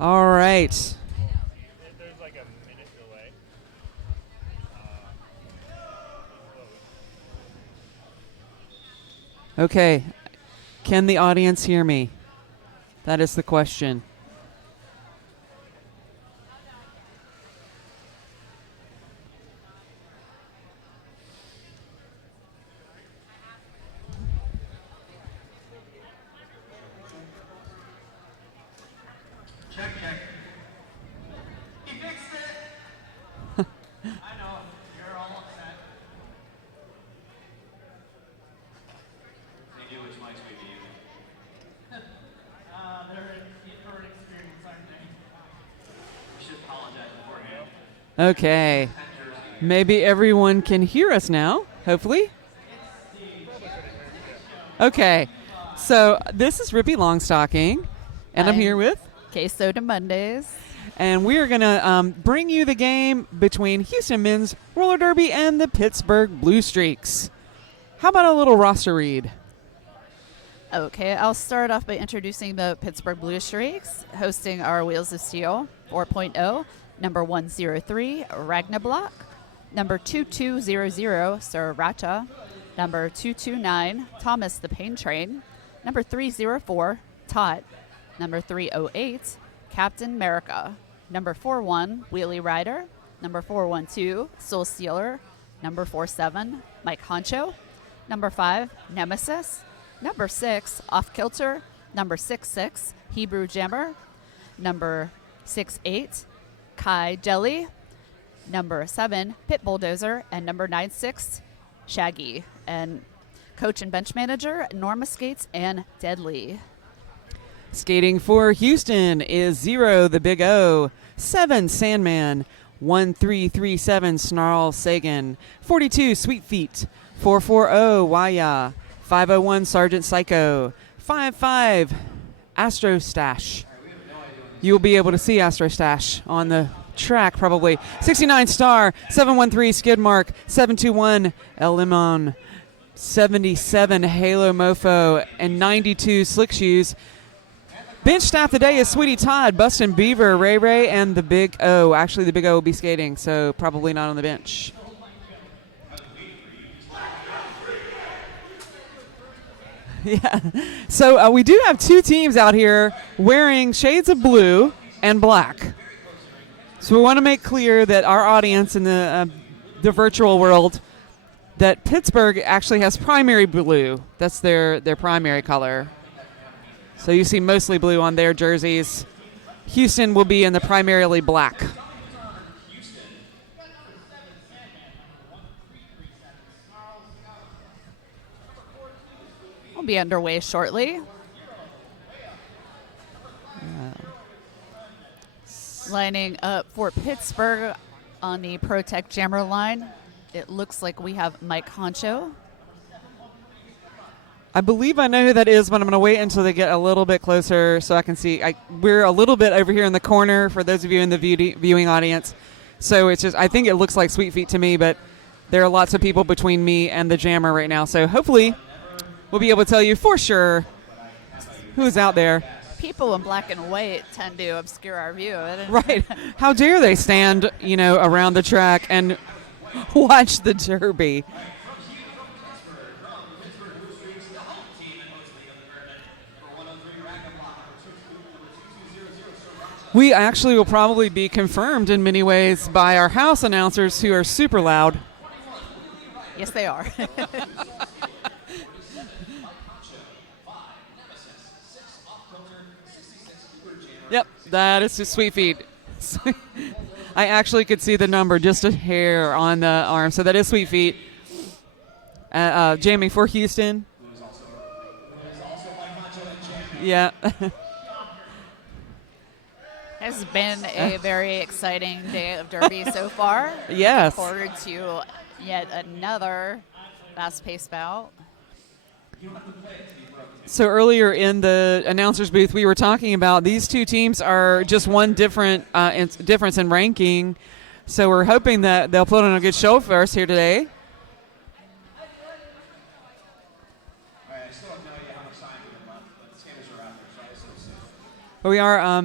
All right. There's like a minute delay. Okay. Can the audience hear me? That is the question. Check. He fixed it. I know. You're all upset. They knew which mics we'd be using. They're for an experience, aren't they? We should apologize beforehand. Okay. Maybe everyone can hear us now, hopefully. Okay. So this is Rippy Longstocking, and I'm here with... K-Soda Mondays. And we are going to bring you the game between Houston Men's Roller Derby and the Pittsburgh Blue Streaks. How about a little roster read? Okay, I'll start off by introducing the Pittsburgh Blue Streaks, hosting our Wheels of Steel 4.0, number 103, Ragnablock, number 2200, Sriracha, number 229, Thomas the Pain Train, number 304, Tot, number 308, Captain America, number 41, Wheelie Rider, number 412, Soul Stealer, number 47, Mike Honcho, number 5, Nemesis, number 6, Off Kilter, number 66, Hebrew Jammer, number 68, Kai Jelly, number 7, Pit Bulldozer, and number 96, Shaggy. And coach and bench manager, Norma Skates and Deadly. Skating for Houston is 0, the Big O, 7, Sandman, 1337, Snarl Sagan, 42, Sweet Feet, 440, Waya, 501, Sergeant Psycho, 55, Astro Stash. You will be able to see Astro Stash on the track probably. 69, Star, 713, Skidmark, 721, El Limon, 77, Halo Mofo, and 92, Slick Shoes. Bench staff today is Sweetie Todd, Bustin' Beaver, Ray, and the Big O. Actually, the Big O will be skating, so probably not on the bench. Yeah. So we do have two teams out here wearing shades of blue and black. So we want to make clear that our audience in the virtual world that Pittsburgh actually has primary blue. That's their primary color. So you see mostly blue on their jerseys. Houston will be in the primarily black. We'll be underway shortly. Lining up for Pittsburgh on the Protect Jammer line, it looks like we have Mike Honcho. I believe I know who that is, but I'm going to wait until they get a little bit closer so I can see. We're a little bit over here in the corner for those of you in the viewing audience. So it's just, I think it looks like Sweet Feet to me, but there are lots of people between me and the jammer right now. So hopefully we'll be able to tell you for sure who's out there. People in black and white tend to obscure our view. Right. How dare they stand, around the track and watch the Derby. We actually will probably be confirmed in many ways by our house announcers who are super loud. Yes, they are. Yep, that is just Sweet Feet. I actually could see the number, just a hair on the arm. So that is Sweet Feet. Jamming for Houston. Yeah. Has been a very exciting day of Derby so far. Yes. Looking forward to yet another fast-paced bout. So earlier in the announcer's booth, we were talking about these two teams are just one difference in ranking. So we're hoping that they'll put on a good show for us here today. We are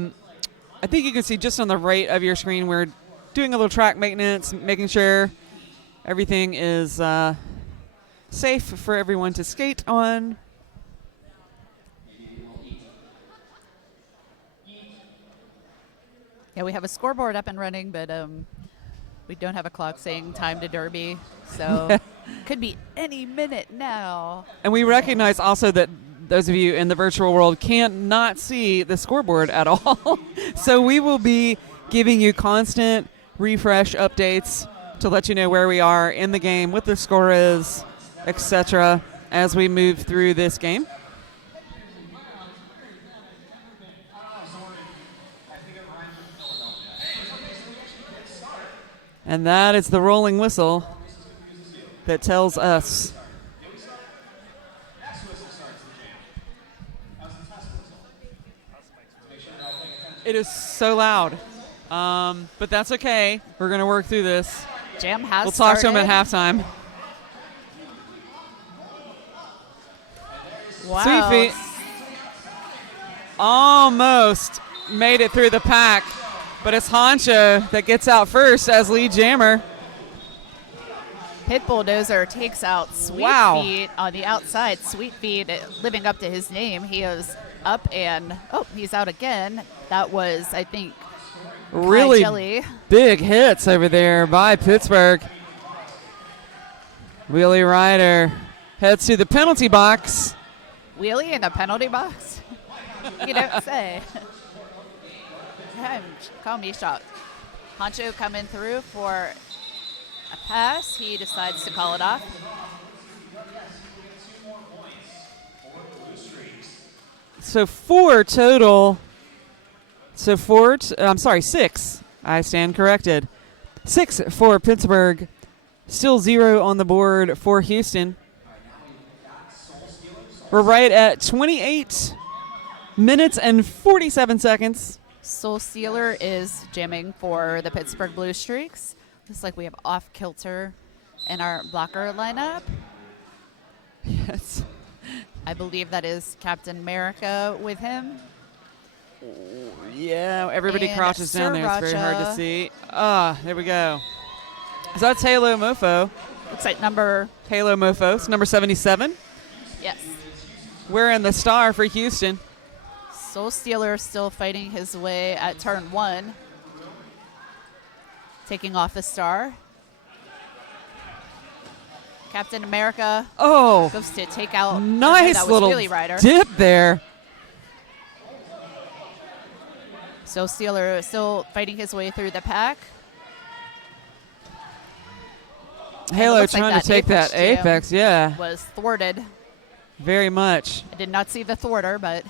I think you can see just on the right of your screen, we're doing a little track maintenance, making sure everything is safe for everyone to skate on. Yeah, we have a scoreboard up and running, but we don't have a clock saying time to Derby, so could be any minute now. And we recognize also that those of you in the virtual world can't not see the scoreboard at all. So we will be giving you constant refresh updates to let you know where we are in the game, what the score is, etc., as we move through this game. And that is the rolling whistle that tells us it is so loud. But that's okay. We're going to work through this. Jam has We'll talk to him started. at halftime. Wow. Sweet feet almost made it through the pack, but it's Honcho that gets out first as lead jammer. Pit Bulldozer takes out Sweet Wow. Feet on the outside. Sweet Feet living up to his name. He is up and, he's out again. That was, I think, Really Jelly. big hits over there by Pittsburgh. Wheelie Rider heads to the penalty box. Wheelie in the penalty box? You don't say. Call me shocked. Honcho coming through for a pass. He decides to call it off. So four total. So six. I stand corrected. 6 for Pittsburgh. Still 0 on the board for Houston. We're right at 28 minutes and 47 seconds. Soul Stealer is jamming for the Pittsburgh Blue Streaks. Looks like we have Off Kilter in our blocker lineup. Yes. I believe that is Captain America with him. Yeah, everybody And crouches down there. It's very hard to Sriracha. see. There we go. So that's Halo Mofo. Looks like number, Halo Mofo. It's number 77. yes. Wearing the star for Houston. Soul Stealer still fighting his way at turn 1. Taking off the star. Captain America Oh, goes to take out. nice that was little Wheelie Rider. dip there. Soul Stealer still fighting his way through the pack. Halo looks like trying that to take Apex that jam. Apex, yeah, Was thwarted. very much. I did not see the thwarter, but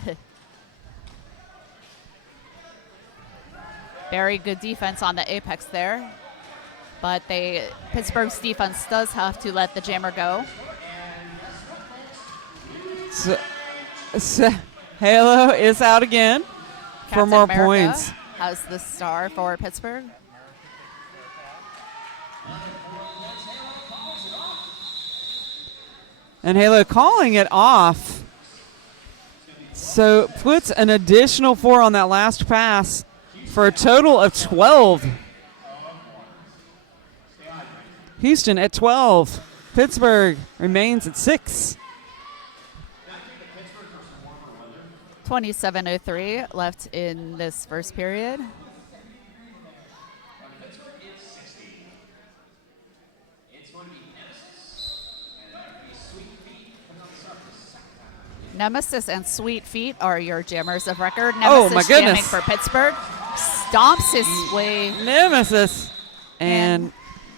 very good defense on the Apex there. But Pittsburgh's defense does have to let the jammer go. So Halo is out again for Captain more America points. has the star for Pittsburgh. And Halo calling it off. So puts an additional 4 on that last pass for a total of 12. Houston at 12. Pittsburgh remains at 6. 27:03 left in this first period. Nemesis and Sweet Feet are your jammers of record. Oh, Nemesis my jamming goodness. for Pittsburgh. Stomps his way. Nemesis. And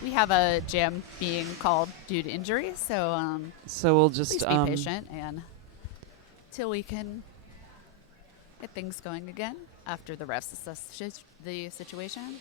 We have a jam being called due to injury, so so we'll please just be patient and till we can get things going again after the refs assess the situation.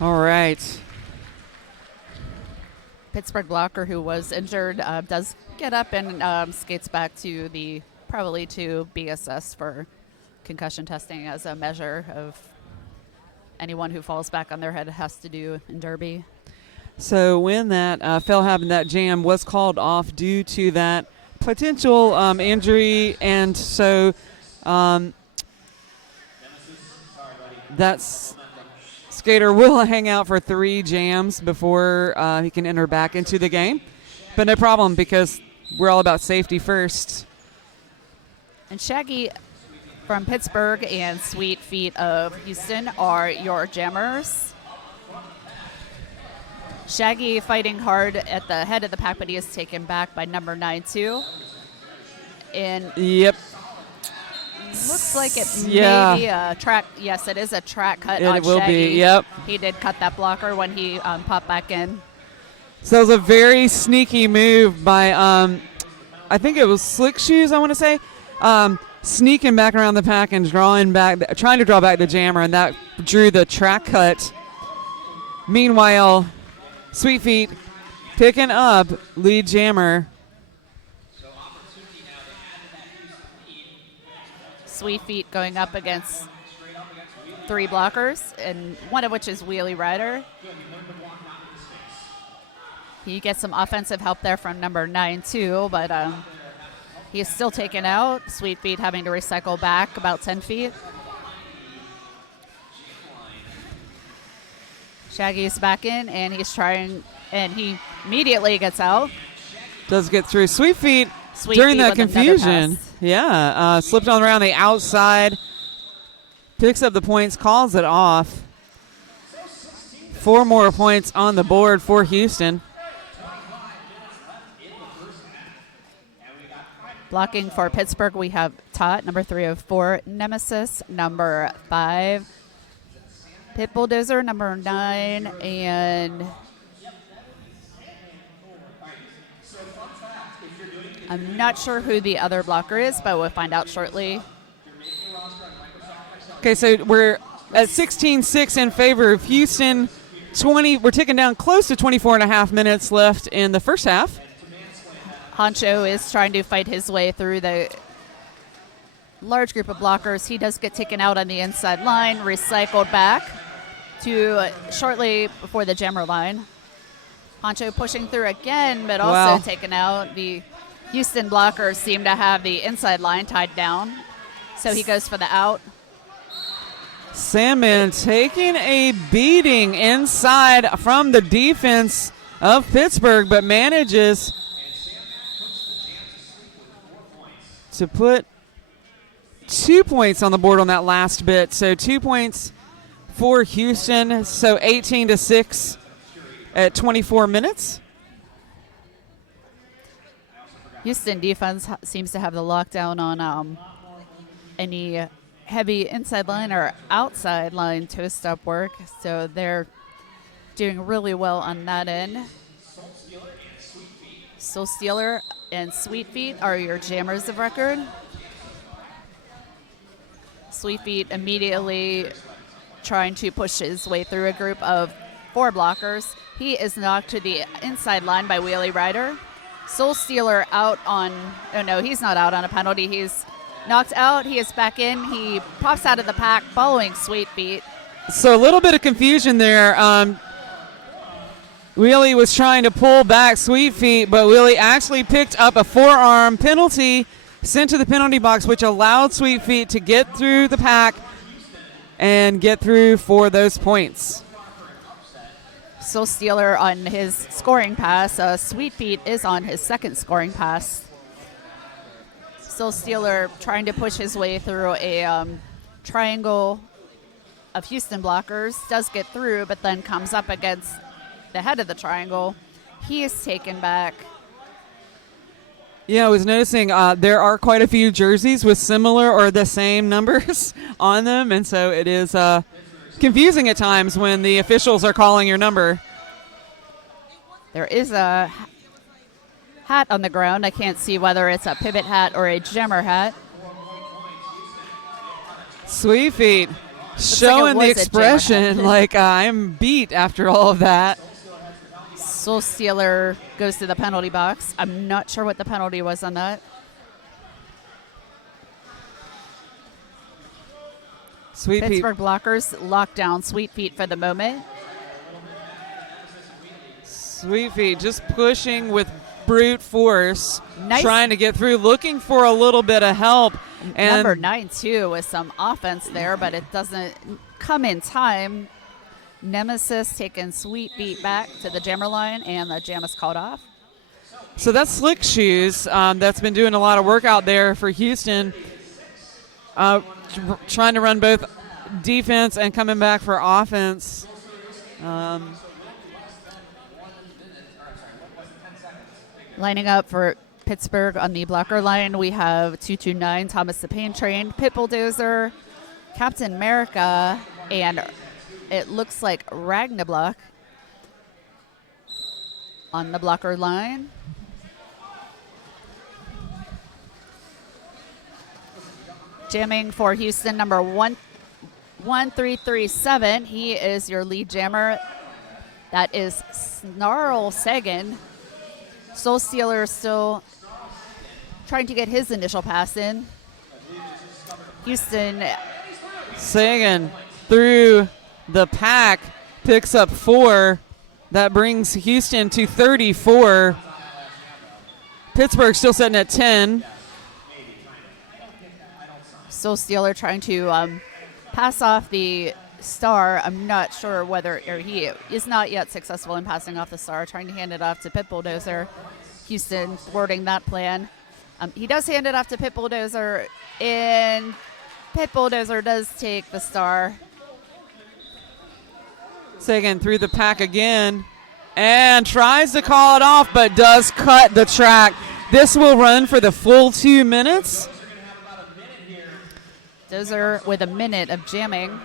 All right. Pittsburgh blocker who was injured does get up and skates back to probably to be assessed for concussion testing as a measure of anyone who falls back on their head has to do in Derby. So when that fell happened, that jam was called off due to that potential injury, and so that's skater will hang out for 3 jams before he can enter back into the game. But no problem, because we're all about safety first. And Shaggy from Pittsburgh and Sweet Feet of Houston are your jammers. Shaggy fighting hard at the head of the pack, but he is taken back by number 9-2. And Yep. looks like it Yeah. may be a track. Yes, it is a track cut It on will Shaggy. be, yep. He did cut that blocker when he popped back in. So it was a very sneaky move by, I think it was Slick Shoes, I want to say, sneaking back around the pack and trying to draw back the jammer, and that drew the track cut. Meanwhile, Sweet Feet picking up lead jammer. Sweet Feet going up against 3 blockers, and one of which is Wheelie Rider. He gets some offensive help there from number 9-2, but he is still taken out. Sweet Feet having to recycle back about 10 feet. Shaggy is back in, and he's trying, and he immediately gets out. Does get through. Sweet Feet Sweet during Feet that with another confusion. pass. Yeah, slipped on around the outside, picks up the points, calls it off. 4 more points on the board for Houston. Blocking for Pittsburgh, we have Tot, number 304, Nemesis, number 5, Pit Bulldozer, number 9, and I'm not sure who the other blocker is, but we'll find out shortly. Okay, so we're at 16-6 in favor of Houston. We're ticking down close to 24 and a half minutes left in the first half. Honcho is trying to fight his way through the large group of blockers. He does get taken out on the inside line, recycled back to shortly before the jammer line. Honcho pushing through again, but also Wow. taken out. The Houston blockers seem to have the inside line tied down, so he goes for the out. Sandman taking a beating inside from the defense of Pittsburgh, but manages to put 2 points on the board on that last bit. So 2 points for Houston. So 18-6 at 24 minutes. Houston defense seems to have the lockdown on any heavy inside line or outside line toe-stop work, so they're doing really well on that end. Soul Stealer and Sweet Feet are your jammers of record. Sweet Feet immediately trying to push his way through a group of 4 blockers. He is knocked to the inside line by Wheelie Rider. Soul Stealer out on, oh no, he's not out on a penalty. He's knocked out. He is back in. He pops out of the pack following Sweet Feet. So a little bit of confusion there. Wheelie was trying to pull back Sweet Feet, but Wheelie actually picked up a forearm penalty, sent to the penalty box, which allowed Sweet Feet to get through the pack and get through for those points. Soul Stealer on his scoring pass. Sweet Feet is on his second scoring pass. Soul Stealer trying to push his way through a triangle of Houston blockers. Does get through, but then comes up against the head of the triangle. He is taken back. Yeah, I was noticing there are quite a few jerseys with similar or the same numbers on them, and so it is confusing at times when the officials are calling your number. There is a hat on the ground. I can't see whether it's a pivot hat or a jammer hat. Sweet Feet showing the was a expression jammer. like I'm beat after all of that. Soul Stealer goes to the penalty box. I'm not sure what the penalty was on that. Sweet Pete. Pittsburgh blockers lock down Sweet Feet for the moment. Sweet Feet just pushing with brute force, Nice. trying to get through, looking for a little bit of help. And Number 9, too, with some offense there, but it doesn't come in time. Nemesis taking Sweet Feet back to the jammer line, and the jam is called off. so that's Slick Shoes. That's been doing a lot of work out there for Houston, trying to run both defense and coming back for offense. Lining up for Pittsburgh on the blocker line, we have 229, Thomas the Pain Train, Pit Bulldozer, Captain America, and it looks like Ragnablock on the blocker line. Jamming for Houston, number 1337. He is your lead jammer. That is Snarl Sagan. Soul Stealer still trying to get his initial pass in. Houston Sagan through the pack picks up 4. That brings Houston to 34. Pittsburgh still sitting at 10. Soul Stealer trying to pass off the star. I'm not sure whether, or he is not yet successful in passing off the star, trying to hand it off to Pit Bulldozer. Houston thwarting that plan. He does hand it off to Pit Bulldozer, and Pit Bulldozer does take the star. Sagan through the pack again and tries to call it off, but does cut the track. This will run for the full 2 minutes. Dozer with a minute of jamming.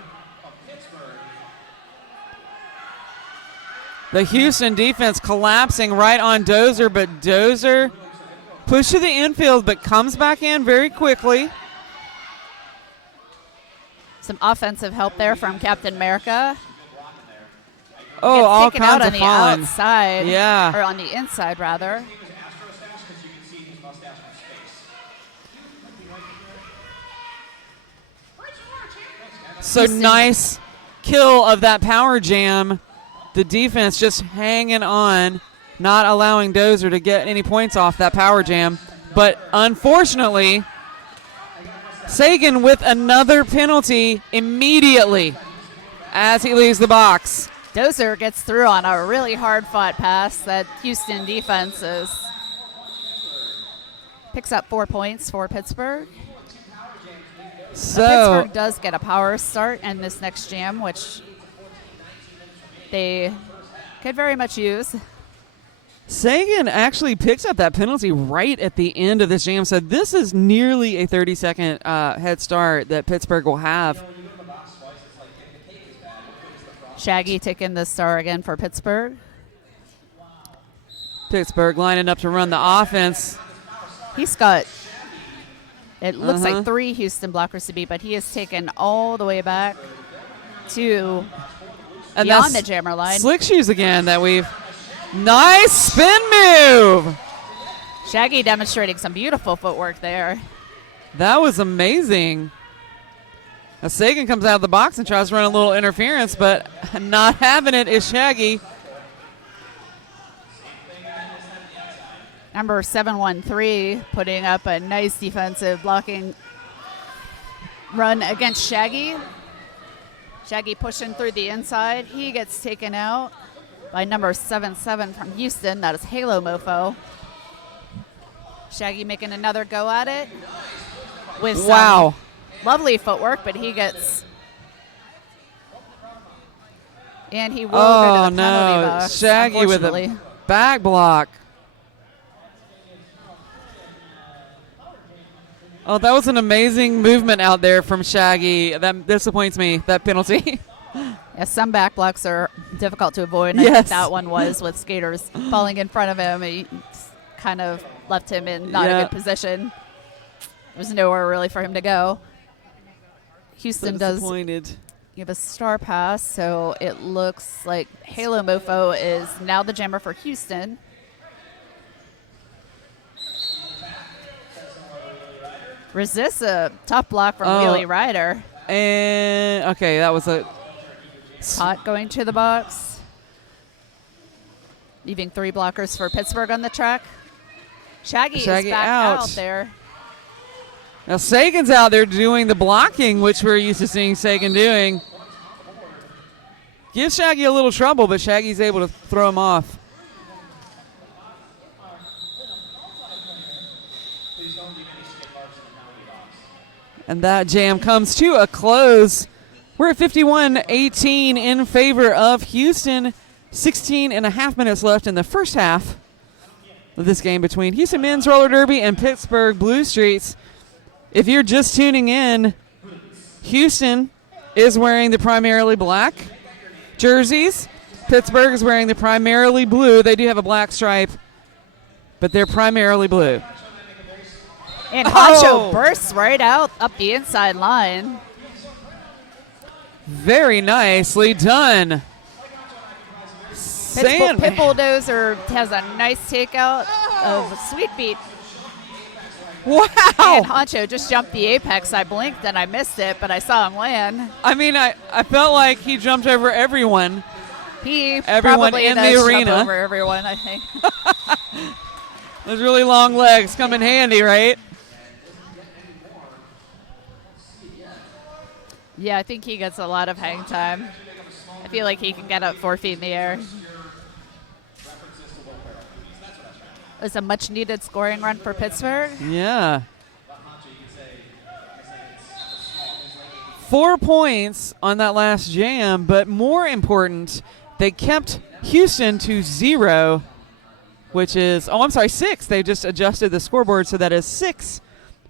The Houston defense collapsing right on Dozer, but Dozer pushed to the infield but comes back in very quickly. Some offensive help there from Captain America. Oh, Gets all taken out kinds on of the fun. outside. Yeah. Or on the inside, rather. So Houston. nice kill of that power jam. The defense just hanging on, not allowing Dozer to get any points off that power jam. But unfortunately, Sagan with another penalty immediately as he leaves the box. Dozer gets through on a really hard-fought pass that Houston defense picks up 4 points for Pittsburgh. So Pittsburgh does get a power start in this next jam, which they could very much use. Sagan actually picks up that penalty right at the end of this jam. So this is nearly a 30-second head start that Pittsburgh will have. Shaggy taking the star again for Pittsburgh. Pittsburgh lining up to run the offense. He's got, it looks like 3 Houston blockers to beat, but he is taken all the way back to And beyond that's the jammer line. Slick Shoes again that we've. Nice spin move. Shaggy demonstrating some beautiful footwork there. That was amazing. Now Sagan comes out of the box and tries to run a little interference, but not having it is Shaggy. Number 713 putting up a nice defensive blocking run against Shaggy. Shaggy pushing through the inside. He gets taken out by number 77 from Houston. That is Halo Mofo. Shaggy making another go at it with some Wow. lovely footwork, but he gets, and he will go Oh to the penalty no. box, Shaggy with unfortunately. a back block. Oh, that was an amazing movement out there from Shaggy. That disappoints me, that penalty. Yeah, some back blocks are difficult to avoid, and I think Yes. that one was with skaters falling in front of him. He kind of left him in not a Yeah. good position. There was nowhere really for him to go. Houston does Disappointed. You have a star pass, so it looks like Halo Mofo is now the jammer for Houston. Resists a tough block from Wheelie Rider. And, okay, that was a... Hot going to the box. Leaving 3 blockers for Pittsburgh on the track. Shaggy is back out there. Now Sagan's out there doing the blocking, which we're used to seeing Sagan doing. Gives Shaggy a little trouble, but Shaggy's able to throw him off. And that jam comes to a close. We're at 51-18 in favor of Houston. 16 and a half minutes left in the first half of this game between Houston Men's Roller Derby and Pittsburgh Blue Streets. If you're just tuning in, Houston is wearing the primarily black jerseys. Pittsburgh is wearing the primarily blue. They do have a black stripe, but they're primarily blue. And Honcho bursts right out up the inside line. Very nicely done. Pit Bulldozer has a nice takeout of Sweet Feet. Wow. And Honcho just jumped the apex. I blinked and I missed it, but I saw him land. I mean, I felt like he jumped over everyone. Everyone in does the arena. jump over everyone, I think. Those really long legs come in handy, right? Yeah, I think he gets a lot of hang time. I feel like he can get up 4 feet in the air. It was a much-needed scoring run for Pittsburgh. Yeah. 4 points on that last jam, but more important, they kept Houston to 0, which is, 6. They just adjusted the scoreboard, so that is 6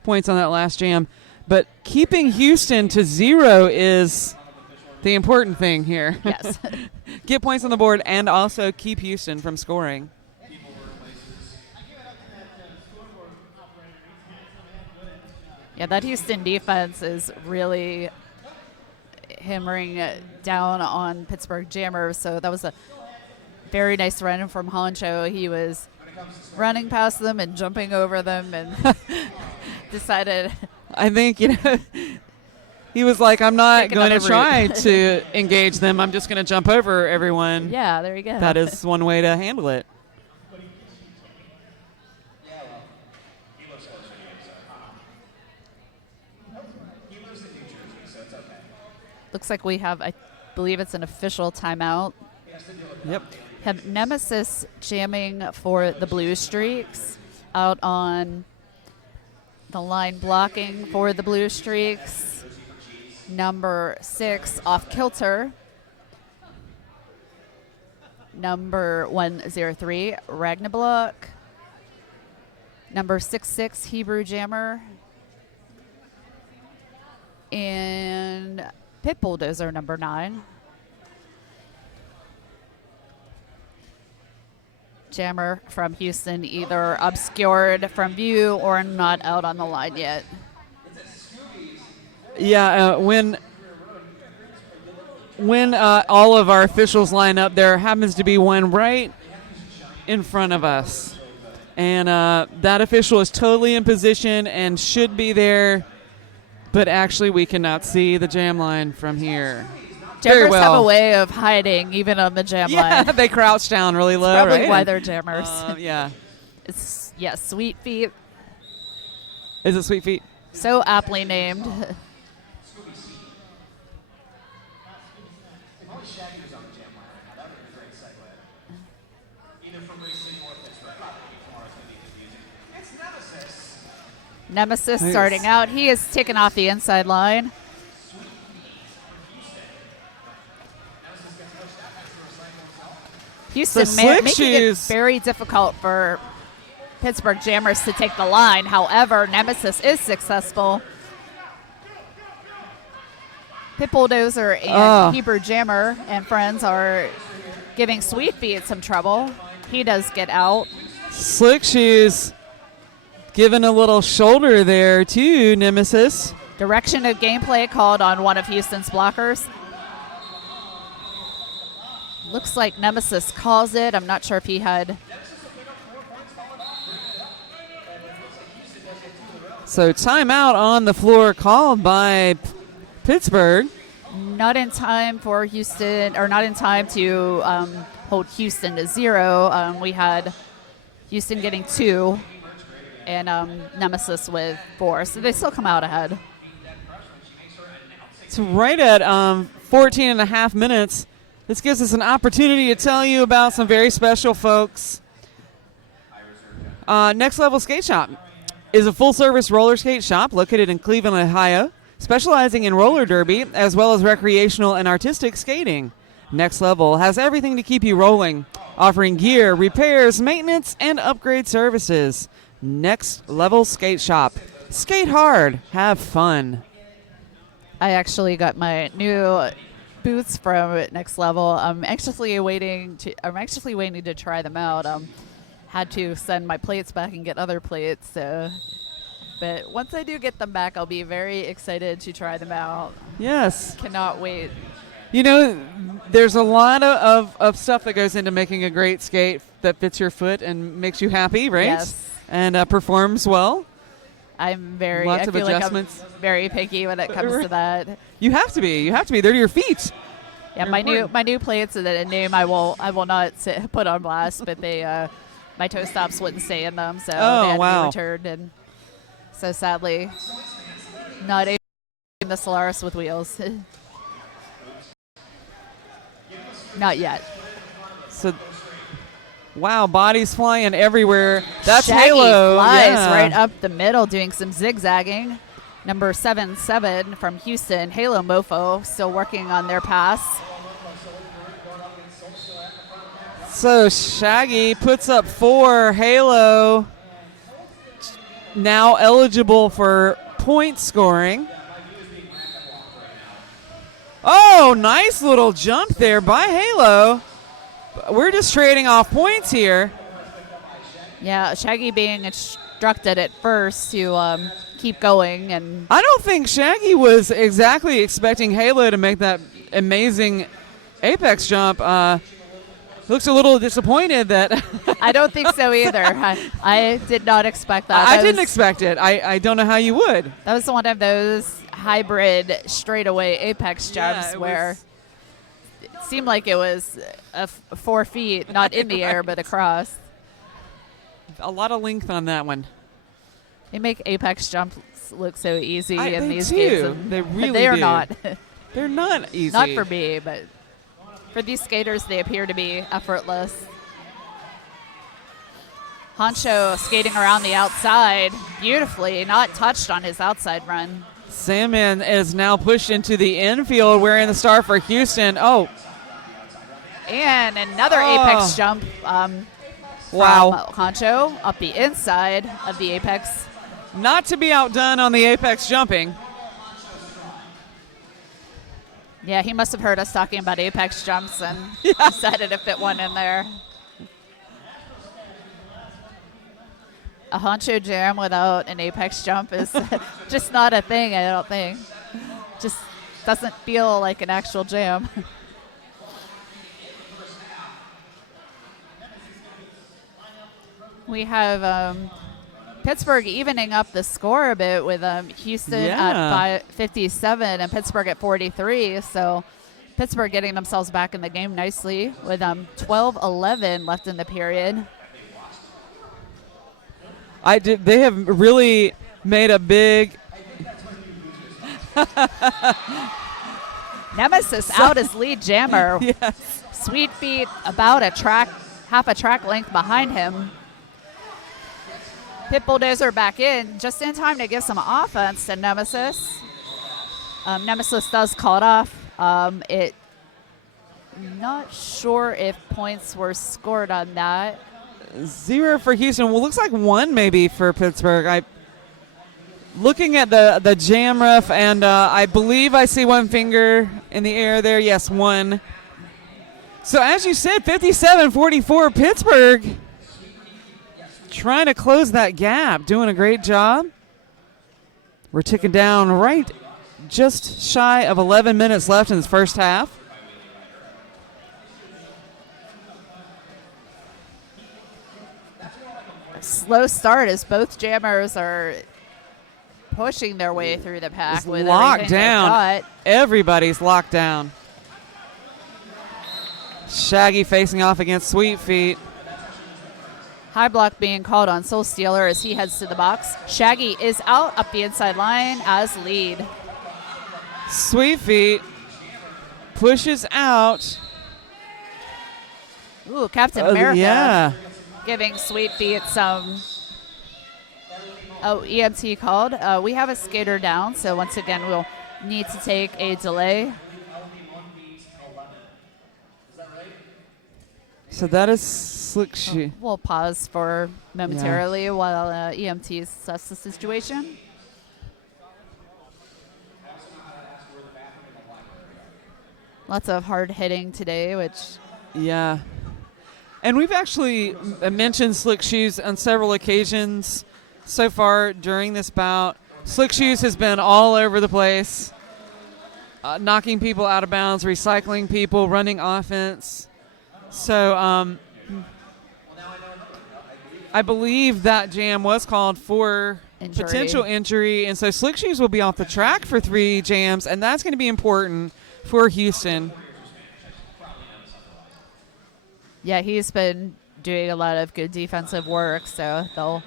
points on that last jam. But keeping Houston to 0 is the important thing here. Yes. Get points on the board and also keep Houston from scoring. Yeah, that Houston defense is really hammering down on Pittsburgh jammers. So that was a very nice run from Honcho. He was running past them and jumping over them and decided. I think, he was like, I'm not going to try to engage them. I'm just going to jump over everyone. Yeah, there you go. That is one way to handle it. Looks like we have, I believe it's an official timeout. Yep. Have Nemesis jamming for the Blue Streaks out on the line blocking for the Blue Streaks. Number 6 off kilter. Number 103 Ragnablock. Number 66 Hebrew Jammer. And Pit Bulldozer number 9. Jammer from Houston either obscured from view or not out on the line yet. Yeah, when all of our officials line up, there happens to be one right in front of us. And that official is totally in position and should be there, but actually we cannot see the jam line from here. Jammers have a way of hiding even on the jam line. Yeah, they crouch down really low. That's probably right? why they're jammers. Yeah. It's, Sweet Feet. Is it Sweet Feet? So aptly named. Nemesis starting out. He is taken off the inside line. Houston making it very difficult for Pittsburgh jammers to take the line. However, Nemesis is successful. Pit Bulldozer and Hebrew Jammer and friends are giving Sweet Feet some trouble. He does get out. Slick Shoes giving a little shoulder there to Nemesis. Direction of gameplay called on one of Houston's blockers. Looks like Nemesis calls it. I'm not sure if he had. So timeout on the floor called by Pittsburgh. Not in time for Houston, or not in time to hold Houston to 0. We had Houston getting 2 and Nemesis with 4. So they still come out ahead. It's right at 14 and a half minutes. This gives us an opportunity to tell you about some very special folks. Next Level Skate Shop is a full-service roller skate shop located in Cleveland, Ohio, specializing in roller derby as well as recreational and artistic skating. Next Level has everything to keep you rolling, offering gear, repairs, maintenance, and upgrade services. Next Level Skate Shop. Skate hard, have fun. I actually got my new boots from Next Level. I'm anxiously waiting to try them out. Had to send my plates back and get other plates. But once I do get them back, I'll be very excited to try them out. Yes. Cannot wait. You know, there's a lot of stuff that goes into making a great skate that fits your foot and makes you happy, right? Yes. And performs well. I'm Lots of adjustments. Like I'm very picky when it comes to that. You have to be. They're to your feet. Yeah, my new plates and a name I will not put on blast, but they my toe stops wouldn't stay in them, so they had to be returned, and so sadly not able to the Solaris with wheels. Not yet. So, wow, bodies flying everywhere. That's Shaggy Halo. Flies right up the middle, doing some zigzagging. Number 7-7 from Houston, Halo Mofo, still working on their pass. So Shaggy puts up 4. Halo now eligible for point scoring. Oh, nice little jump there by Halo. We're just trading off points here. Yeah, Shaggy being instructed at first to keep going. And I don't think Shaggy was exactly expecting Halo to make that amazing apex jump. Looks a little disappointed that. I don't think so either. I did not expect that. I didn't expect it. I don't know how you would. That was one of those hybrid straightaway apex jumps where it seemed like it was 4 feet, not in the air, but across. A lot of length on that one. They make apex jumps look so easy in they these do. games. They really they are do. not. They're not easy. Not for me, but for these skaters, they appear to be effortless. Honcho skating around the outside beautifully, not touched on his outside run. Sandman is now pushed into the infield, wearing the star for Houston. Oh. And another apex jump Wow. from Honcho up the inside of the apex. Not to be outdone on the apex jumping. Yeah, he must have heard us talking about apex jumps and decided to fit one in there. A Honcho jam without an apex jump is just not a thing, I don't think. Just doesn't feel like an actual jam. We have Pittsburgh evening up the score a bit with Houston at 57 and Pittsburgh at 43. So Pittsburgh getting themselves back in the game nicely with 12-11 left in the period. They have really made a big. Nemesis out as lead jammer. Yes. Sweet Feet about half a track length behind him. Pit Bulldozer back in just in time to give some offense to Nemesis. Nemesis does call it off. Not sure if points were scored on that. 0 for Houston. Well, looks like 1 maybe for Pittsburgh. Looking at the jam ref, and I believe I see 1 finger in the air there. Yes, 1. So as you said, 57-44 Pittsburgh. Trying to close that gap, doing a great job. We're ticking down right just shy of 11 minutes left in this first half. slow start as both jammers are pushing their way through the pack It's with locked everything they've down. got. Everybody's locked down. Shaggy facing off against Sweet Feet. High block being called on Soul Stealer as he heads to the box. Shaggy is out up the inside line as lead. Sweet Feet pushes out. Ooh, Captain America Yeah. giving Sweet Feet some. Oh, EMT called. We have a skater down, so once again we'll need to take a delay. So that is Slick Shoe. We'll pause for momentarily while EMT assess the situation. Lots of hard hitting today, which Yeah. And we've actually mentioned Slick Shoes on several occasions so far during this bout. Slick Shoes has been all over the place, knocking people out of bounds, recycling people, running offense. So I believe that jam was called for Injury. potential injury, and so Slick Shoes will be off the track for 3 jams, and that's going to be important for Houston. yeah, he's been doing a lot of good defensive work, so they'll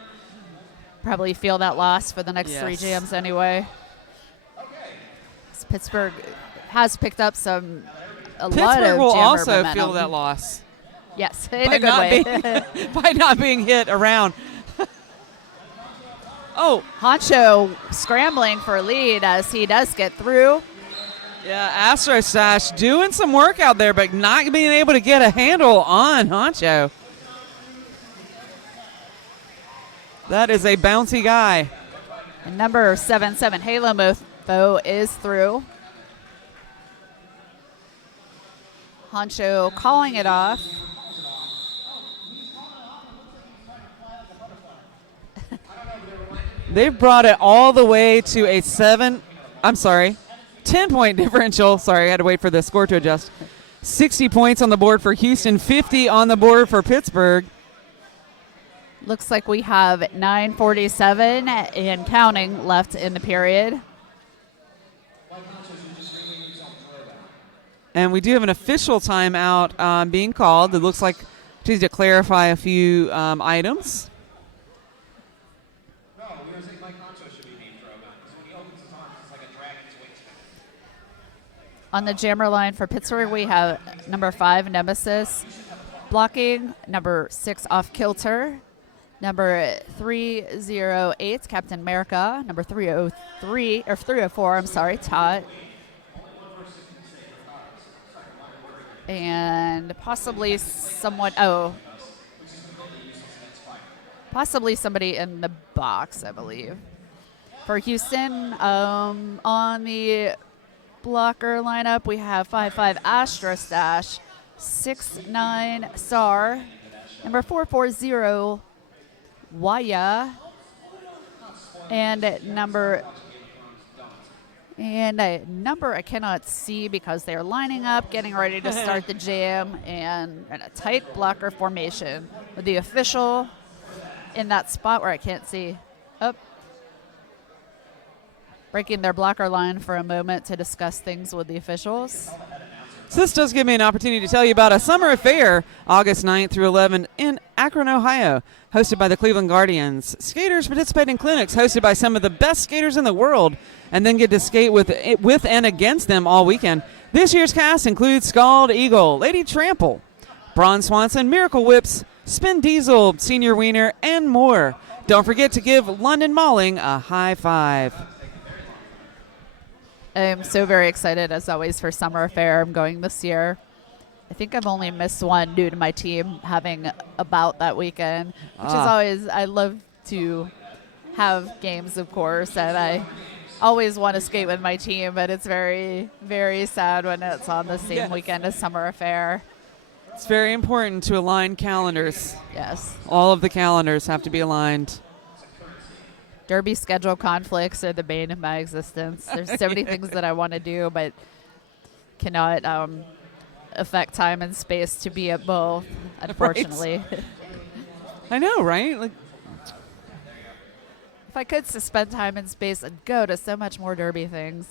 probably feel that loss for the next 3 Yes. jams anyway. Pittsburgh has picked up a lot of Pittsburgh will jammer also momentum. feel that loss. Yes, in by a good not way. being by not being hit around. Oh, Honcho scrambling for lead as he does get through. yeah, Astro Stash doing some work out there, but not being able to get a handle on Honcho. That is a bouncy guy. And number 7-7, Halo Mofo, is through. Honcho calling it off. They've brought it all the way to a 10-point differential. Sorry, I had to wait for the score to adjust. 60 points on the board for Houston, 50 on the board for Pittsburgh. Looks like we have 9:47 and counting left in the period. And we do have an official timeout being called. It looks like we need to clarify a few items. No, we were saying Mike Concho should be named for a gun. Because when he opens his arms, it's like a dragon's wingspan. On the jammer line for Pittsburgh, we have number 5, Nemesis, blocking. Number 6, Off Kilter. Number 308, Captain America. Number 304, Todd. And possibly somebody in the box, I believe. For Houston, on the blocker lineup, we have 5-5 Astro Stash, 6-9 SAR, number 440 Waya, and a number I cannot see because they're lining up, getting ready to start the jam, and in a tight blocker formation with the official in that spot where I can't see. Up. Breaking their blocker line for a moment to discuss things with the officials. So this does give me an opportunity to tell you about a summer affair, August 9th through 11th in Akron, Ohio, hosted by the Cleveland Guardians. Skaters participate in clinics hosted by some of the best skaters in the world and then get to skate with and against them all weekend. This year's cast includes Scald Eagle, Lady Trample, Braun Swanson, Miracle Whips, Spin Diesel, Senior Wiener, and more. Don't forget to give London Mauling a high five. I'm so very excited, as always, for Summer Affair. I'm going this year. I think I've only missed one due to my team having a bout that weekend, which is always, I love to have games, of course, and I always want to skate with my team, but it's very, very sad when it's on the same weekend as Summer Affair. It's very important to align calendars. Yes. All of the calendars have to be aligned. Derby schedule conflicts are the bane of my existence. There's so many things that I want to do, but cannot affect time and space to be at both, unfortunately. I know, right? Like, If I could suspend time and space and go to so much more derby things,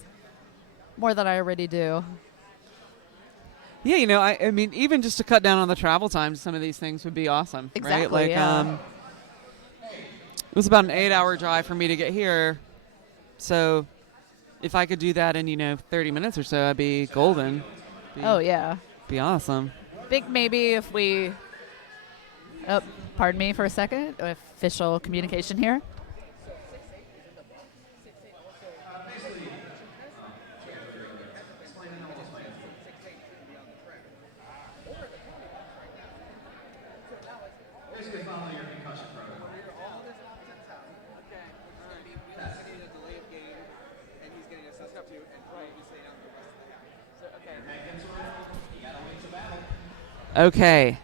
more than I already do. Yeah, I mean, even just to cut down on the travel time, some of these things would be awesome. Exactly, right? Like, yeah. it was about an 8-hour drive for me to get here. So if I could do that in, 30 minutes or so, I'd be golden. Oh, yeah. Be awesome. Think maybe if we, pardon me for a second, official communication here. Okay.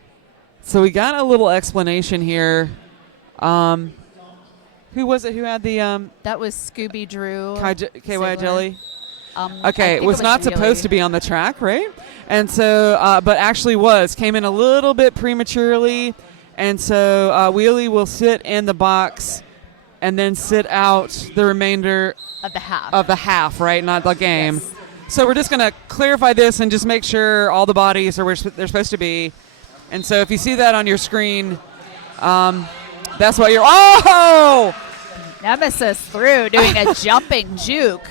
So we got a little explanation here. Who was it who had the That was Scooby Drew. KY Ziegler. Jelly? I Okay, it think was not Wheelie. supposed to be on the track, right? And so, but actually came in a little bit prematurely. And so Wheelie will sit in the box and then sit out the remainder Of the half. right? Not the game. Yes. So we're just going to clarify this and just make sure all the bodies are where they're supposed to be. And so if you see that on your screen, that's what you're... Oh! Nemesis through doing a jumping juke.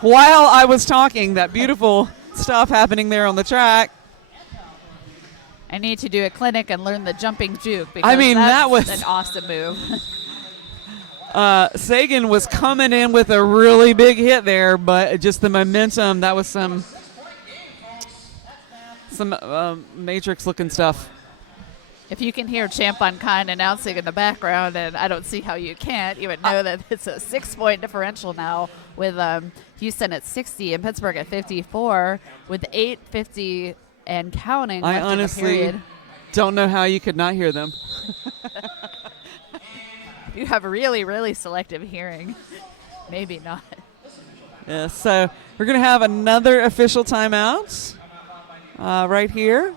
While I was talking, that beautiful stuff happening there on the track. I need to do a clinic and learn the jumping juke because I mean, that's that was- an awesome move. Sagan was coming in with a really big hit there, but just the momentum, that was some Matrix-looking stuff. If you can hear Champ Unkind announcing in the background, and I don't see how you can't, you would know that it's a 6-point differential now with Houston at 60 and Pittsburgh at 54 with 8:50 and counting I left honestly in the period. don't know how you could not hear them. You have really, really selective hearing. Maybe not. Yeah, so we're going to have another official timeout right here.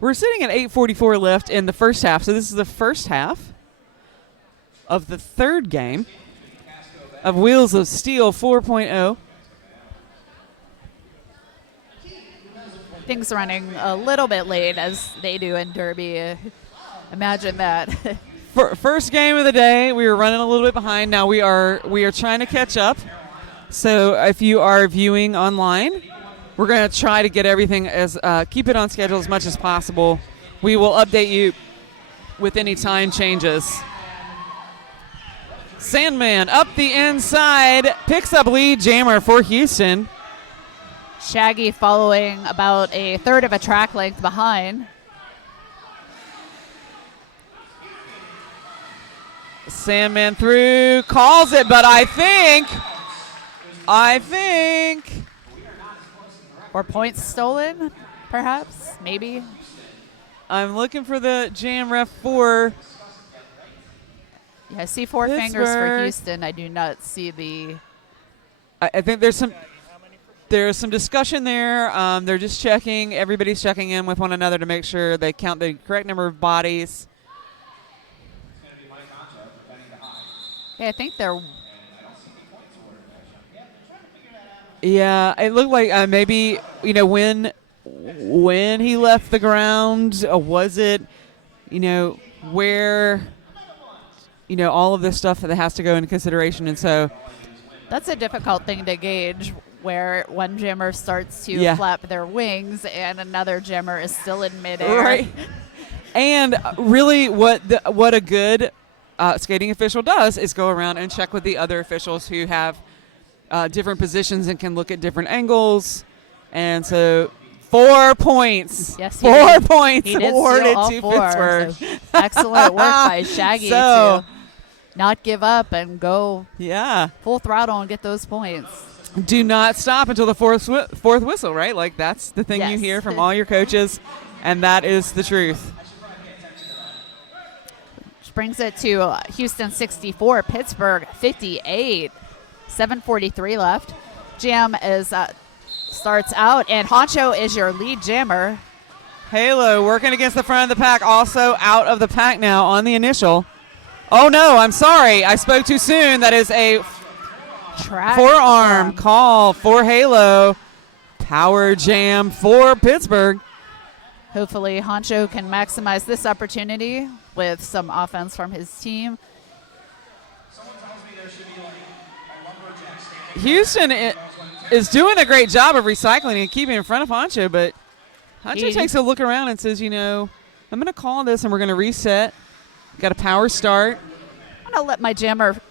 We're sitting at 8:44 left in the first half. So this is the first half of the third game of Wheels of Steel 4.0. Things running a little bit late as they do in Derby. Imagine that. First game of the day, we were running a little bit behind. Now we are trying to catch up. So if you are viewing online, we're going to try to get everything keep it on schedule as much as possible. We will update you with any time changes. Sandman up the inside, picks up lead jammer for Houston. Shaggy following about a third of a track length behind. Sandman through, calls it, but I think. Or points stolen, perhaps, maybe. I'm looking for the jam ref for. Yeah, I see 4 fingers for Pittsburgh. Houston. I do not see the. I think there's some discussion there. They're just checking. Everybody's checking in with one another to make sure they count the correct number of bodies. Okay, I think they're. Yeah, it looked like maybe when he left the ground, was it where all of this stuff that has to go into consideration, and so That's a difficult thing to gauge, where one jammer starts to Yeah. flap their wings and another jammer is still in midair. right. And really, what a good skating official does is go around and check with the other officials who have different positions and can look at different angles. And so 4 points. Yes, he 4 did. points He did awarded steal all to 4. Pittsburgh. So excellent work by Shaggy So- to not give up and go Yeah. full throttle and get those points. Do not stop until the fourth whistle, right? Like, that's the thing you Yes. hear from all your coaches, and that is the truth. Which brings it to Houston 64, Pittsburgh 58. 7:43 left. Jam is starts out, and Honcho is your lead jammer. Halo working against the front of the pack, also out of the pack now on the initial. Oh, no, I'm sorry. I spoke too soon. That is a forearm call for Halo. Power jam for Pittsburgh. Hopefully, Honcho can maximize this opportunity with some offense from his team. Houston is doing a great job of recycling and keeping in front of Honcho, but Honcho takes a look around and says, I'm going to call this and we're going to reset. Got a power start. I'm going to let my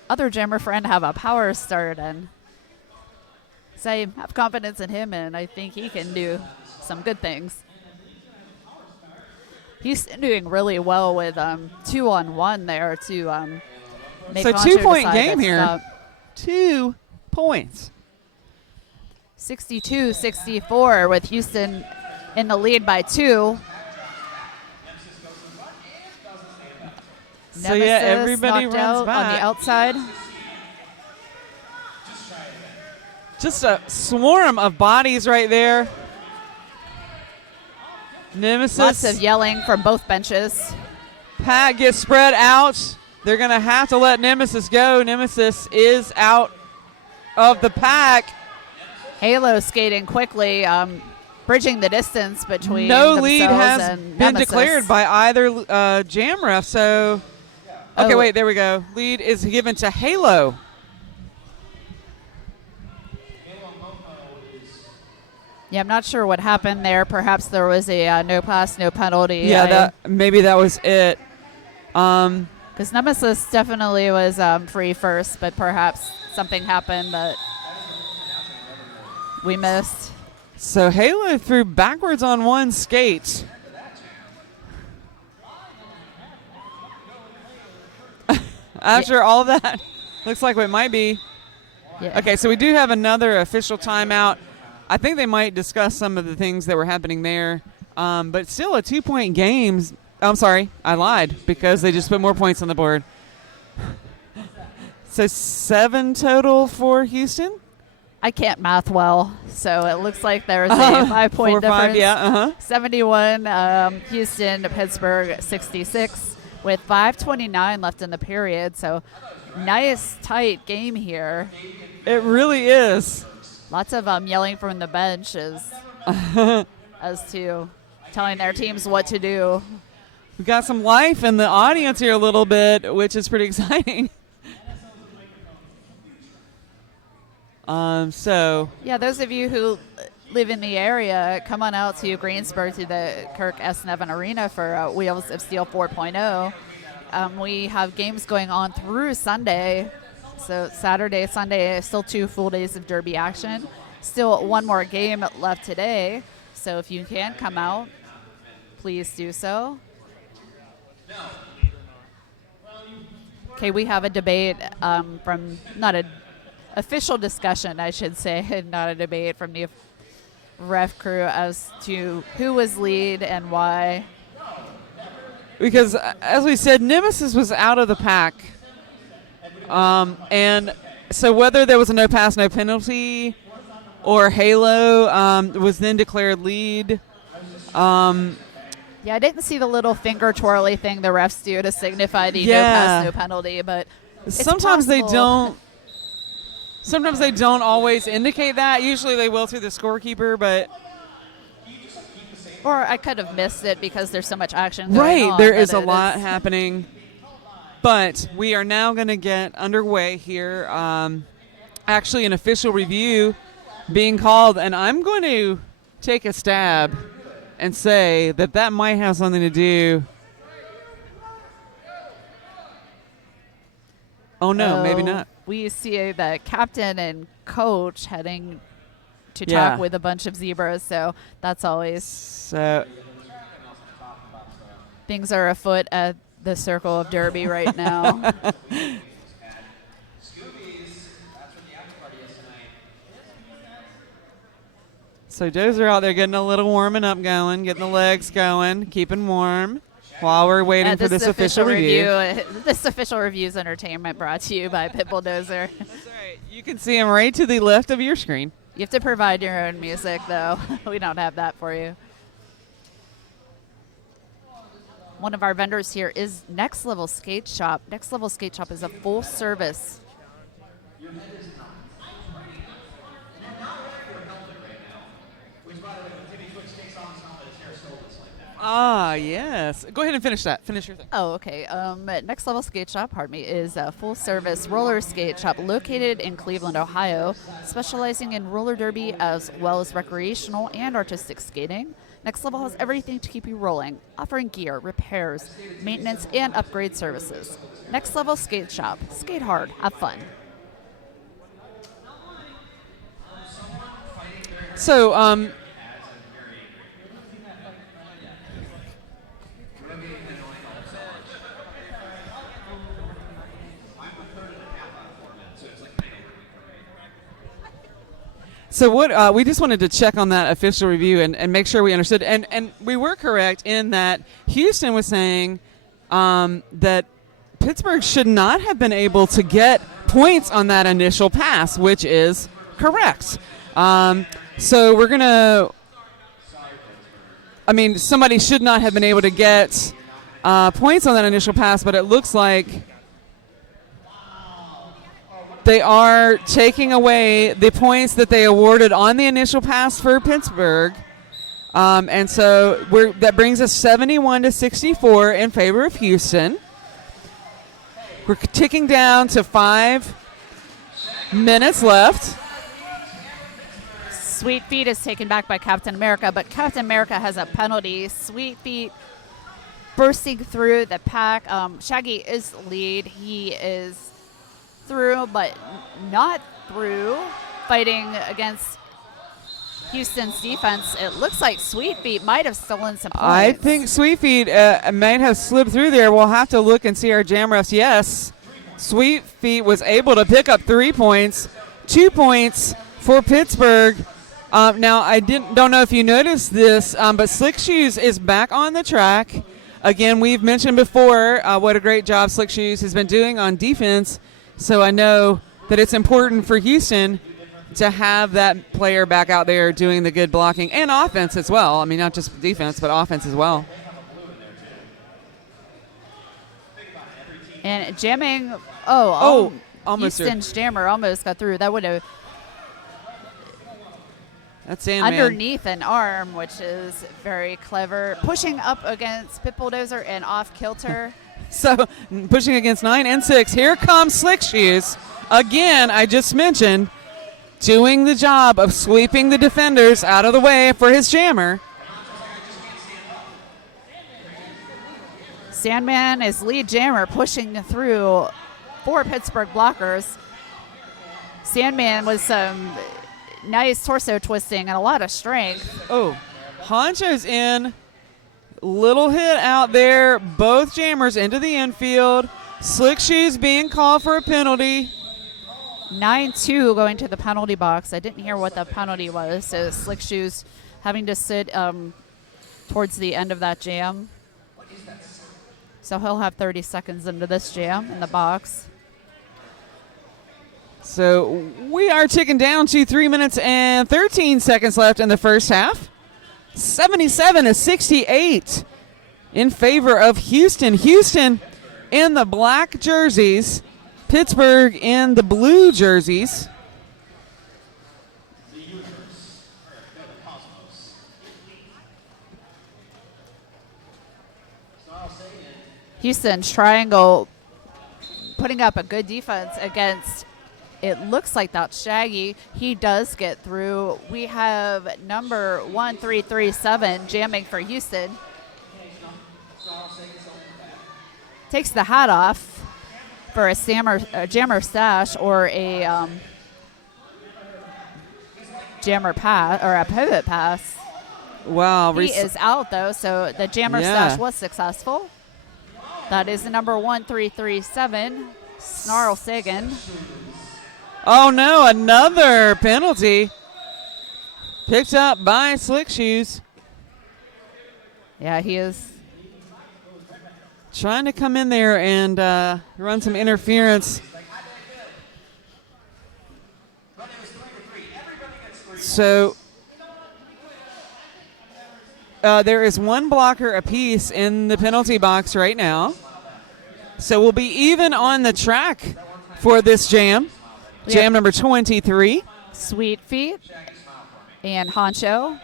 other jammer friend have a power start, and say I have confidence in him, and I think he can do some good things. He's doing really well with 2-on-1 there to make so Honcho 2-point decide game to here. stop. 2 points. 62-64 with Houston in the lead by 2. So yeah, everybody knocked runs out back on the outside. Just a swarm of bodies right there. Nemesis. Lots of yelling from both benches. Pat gets spread out. They're going to have to let Nemesis go. Nemesis is out of the pack. Halo skating quickly, bridging the distance between No themselves lead has and been Nemesis. declared by either jam ref. So, okay, wait, there we go. Lead is given to Halo. Yeah, I'm not sure what happened there. Perhaps there was a no pass, no penalty. Yeah, maybe that was it. Because Nemesis definitely was free first, but perhaps something happened that we missed. So Halo threw backwards on one skate. After all that, looks like it might be. Yeah. Okay, so we do have another official timeout. I think they might discuss some of the things that were happening there. But still a 2-point game. I'm sorry, I lied because they just put more points on the board. So 7 total for Houston? I can't math well, so it looks like there's a 5-point difference. 4 or 5, yeah, 71, Houston to Pittsburgh 66 with 5:29 left in the period. So nice tight game here. It really is. Lots of yelling from the bench as to telling their teams what to do. We've got some life in the audience here a little bit, which is pretty exciting. Yeah, those of you who live in the area, come on out to Greensburg to the Kirk S. Nevin Arena for Wheels of Steel 4.0. We have games going on through Sunday. So Saturday, Sunday, still 2 full days of Derby action. Still 1 more game left today. So if you can come out, please do so. Okay, we have a debate from, not an official discussion, I should say, not a debate from the ref crew as to who was lead and why. Because, as we said, Nemesis was out of the pack. And so whether there was a no pass, no penalty, or Halo was then declared lead. Yeah, I didn't see the little finger twirly thing the refs do to signify the no Yeah. pass, no penalty, but it's Sometimes they possible. don't. Sometimes they don't always indicate that. Usually they will through the scorekeeper, but Or I could have missed it because there's so much action going on. there that is a it lot happening. But we are now going to get underway here. Actually, an official review being called, and I'm going to take a stab and say that might have something to do. Oh, no, maybe not. We see the captain and coach heading to Yeah. talk with a bunch of zebras, so that's always So, things are afoot at the Circle of Derby right now. so Dozer out there getting a little warming up going, getting the legs going, keeping warm while we're waiting for this official review. This official review is entertainment brought to you by Pitbull Dozer. That's all right. You can see him right to the left of your screen. You have to provide your own music, though. We don't have that for you. one of our vendors here is Next Level Skate Shop. Next Level Skate Shop is a full service. Ah, yes. Go ahead and finish that. Finish your thing. Oh, okay. Next Level Skate Shop, pardon me, is a full-service roller skate shop located in Cleveland, Ohio, specializing in roller derby as well as recreational and artistic skating. Next Level has everything to keep you rolling, offering gear, repairs, maintenance, and upgrade services. Next Level Skate Shop. Skate hard. Have fun. So, So what we just wanted to check on that official review and make sure we understood. And we were correct in that Houston was saying that Pittsburgh should not have been able to get points on that initial pass, which is correct. So we're going to – I mean, somebody should not have been able to get points on that initial pass, but it looks like – they are taking away the points that they awarded on the initial pass for Pittsburgh. And so that brings us 71-64 in favor of Houston. We're ticking down to 5 minutes left. Sweet Feet is taken back by Captain America, but Captain America has a penalty. Sweet Feet bursting through the pack. Shaggy is lead. He is through, but not through, fighting against Houston's defense. It looks like Sweet Feet might have stolen some points. I think Sweet Feet might have slipped through there. We'll have to look and see our jam refs. Yes, Sweet Feet was able to pick up 3 points, 2 points for Pittsburgh. Now, I don't know if you noticed this, but Slick Shoes is back on the track. Again, we've mentioned before what a great job Slick Shoes has been doing on defense. So I know that it's important for Houston to have that player back out there doing the good blocking and offense as well. I mean, not just defense, but offense as well. And jamming, almost Houston's jammer almost got through. That would have that's Sandman. Underneath an arm, which is very clever. Pushing up against Pit Bulldozer and off kilter. So pushing against 9 and 6. Here comes Slick Shoes. Again, I just mentioned, doing the job of sweeping the defenders out of the way for his jammer. Sandman is lead jammer, pushing through 4 Pittsburgh blockers. Sandman with some nice torso twisting and a lot of strength. Oh, Honcho's in. Little hit out there. Both jammers into the infield. Slick Shoes being called for a penalty. 9-2 going to the penalty box. I didn't hear what the penalty was. So Slick Shoes having to sit towards the end of that jam. So he'll have 30 seconds into this jam in the box. So we are ticking down to 3 minutes and 13 seconds left in the first half. 77-68 in favor of Houston. Houston in the black jerseys. Pittsburgh in the blue jerseys. Houston's triangle putting up a good defense against, it looks like that's Shaggy. He does get through. We have number 1337 jamming for Houston. Takes the hat off for a jammer stash or a jammer pass or a pivot pass. Wow. He is out though, so the jammer stash was successful. That is the number 1337, Snarl Sagan. Oh no, another penalty picked up by Slick Shoes. Yeah, he is trying to come in there and run some interference. So there is one blocker apiece in the penalty box right now. So we'll be even on the track for this jam. Jam number 23. Sweet Feet and Honcho.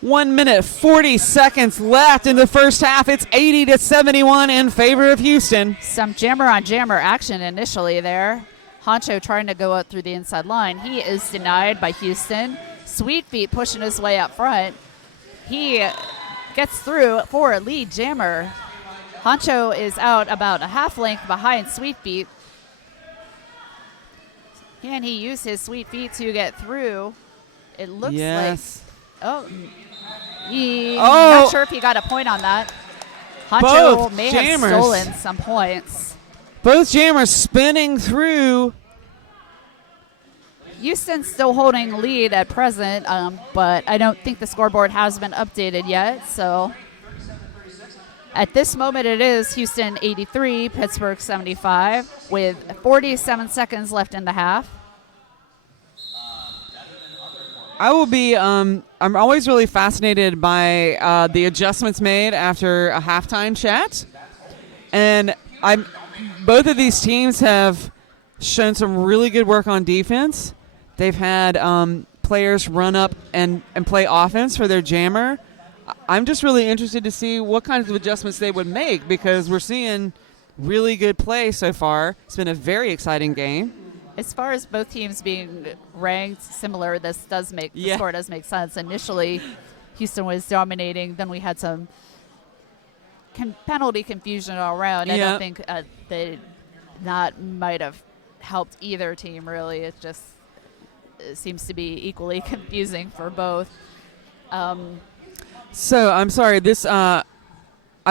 1 minute, 40 seconds left in the first half. It's 80-71 in favor of Houston. Some jammer on jammer action initially there. Honcho trying to go out through the inside line. He is denied by Houston. Sweet Feet pushing his way up front. He gets through for a lead jammer. Honcho is out about a half length behind Sweet Feet. Can he use his Sweet Feet to get through? It looks like. Oh, not sure if he got a point on that. Honcho may have stolen some points. Both jammers spinning through. Houston's still holding lead at present, but I don't think the scoreboard has been updated yet. So at this moment, it is Houston 83, Pittsburgh 75, with 47 seconds left in the half. I will be. I'm always really fascinated by the adjustments made after a halftime chat, and both of these teams have shown some really good work on defense. They've had players run up and play offense for their jammer. I'm just really interested to see what kinds of adjustments they would make because we're seeing really good play so far. It's been a very exciting game. As far as both teams being ranked similar, the score does make sense. Initially, Houston was dominating. Then we had some penalty confusion all around. I don't think that might have helped either team, really. It seems to be equally confusing for both. So, I'm sorry, this, I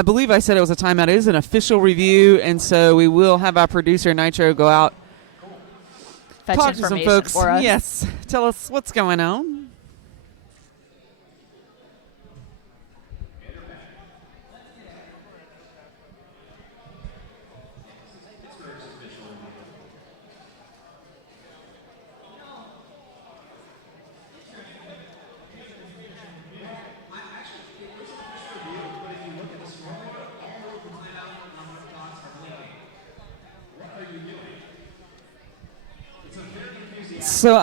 believe I said it was a timeout. It is an official review, and so we will have our producer, Nitro, go out, fetch talk to some folks. For us. Yes, tell us what's going on. So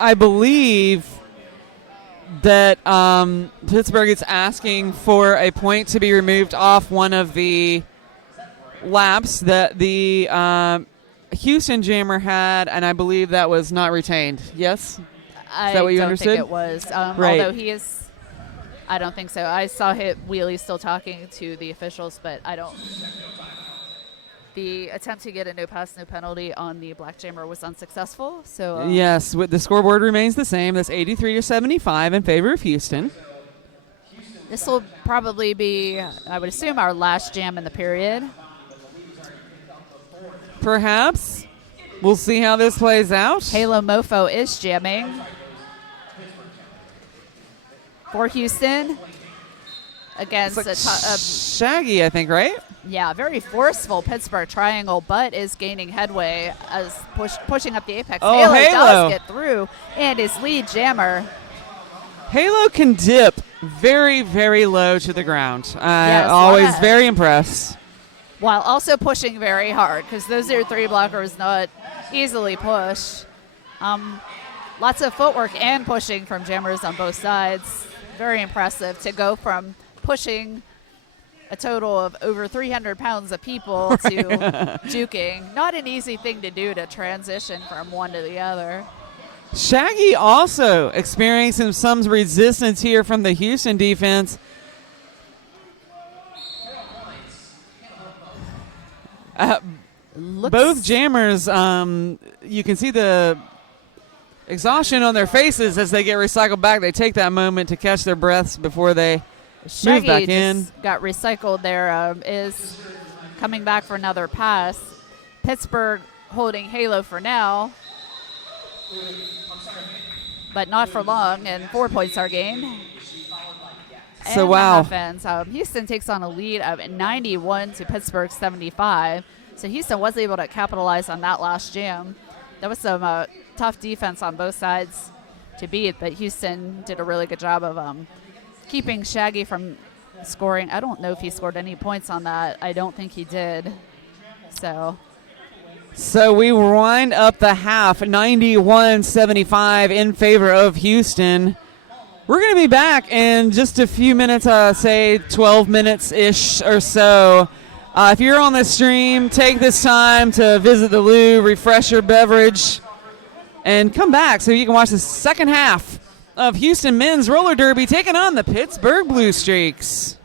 I believe that Pittsburgh is asking for a point to be removed off one of the laps that the Houston jammer had, and I believe that was not retained. Yes? Is that what you understood? I don't think it was. Right. Although he is, I don't think so. I saw Wheelie still talking to the officials, but I don't. The attempt to get a no pass, no penalty on the black jammer was unsuccessful. So yes, the scoreboard remains the same. That's 83-75 in favor of Houston. This will probably be, I would assume, our last jam in the period. Perhaps. We'll see how this plays out. Halo Mofo is jamming for Houston against Shaggy, I think, right? Yeah, very forceful Pittsburgh triangle, but is gaining headway as pushing up the apex. Oh, Halo Halo does get through, and his lead jammer. Halo can dip very, very low to the ground. Always very impressed. While also pushing very hard, because those are three blockers not easily pushed. Lots of footwork and pushing from jammers on both sides. Very impressive to go from pushing a total of over 300 pounds of people to juking. Not an easy thing to do to transition from one to the other. Shaggy also experiencing some resistance here from the Houston defense. Both jammers, you can see the exhaustion on their faces as they get recycled back. They take that moment to catch their breaths before they move back in. Just got recycled there. Is coming back for another pass. Pittsburgh holding Halo for now, but not for long, and 4 points are gained. So, and wow. Houston takes on a lead of 91 to Pittsburgh 75. So Houston was able to capitalize on that last jam. That was some tough defense on both sides to beat, but Houston did a really good job of keeping Shaggy from scoring. I don't know if he scored any points on that. I don't think he did. So we wind up the half 91-75 in favor of Houston. We're going to be back in just a few minutes, say 12 minutes-ish or so. If you're on the stream, take this time to visit the loo, refresh your beverage, and come back so you can watch the second half of Houston men's roller derby taking on the Pittsburgh Blue Streaks.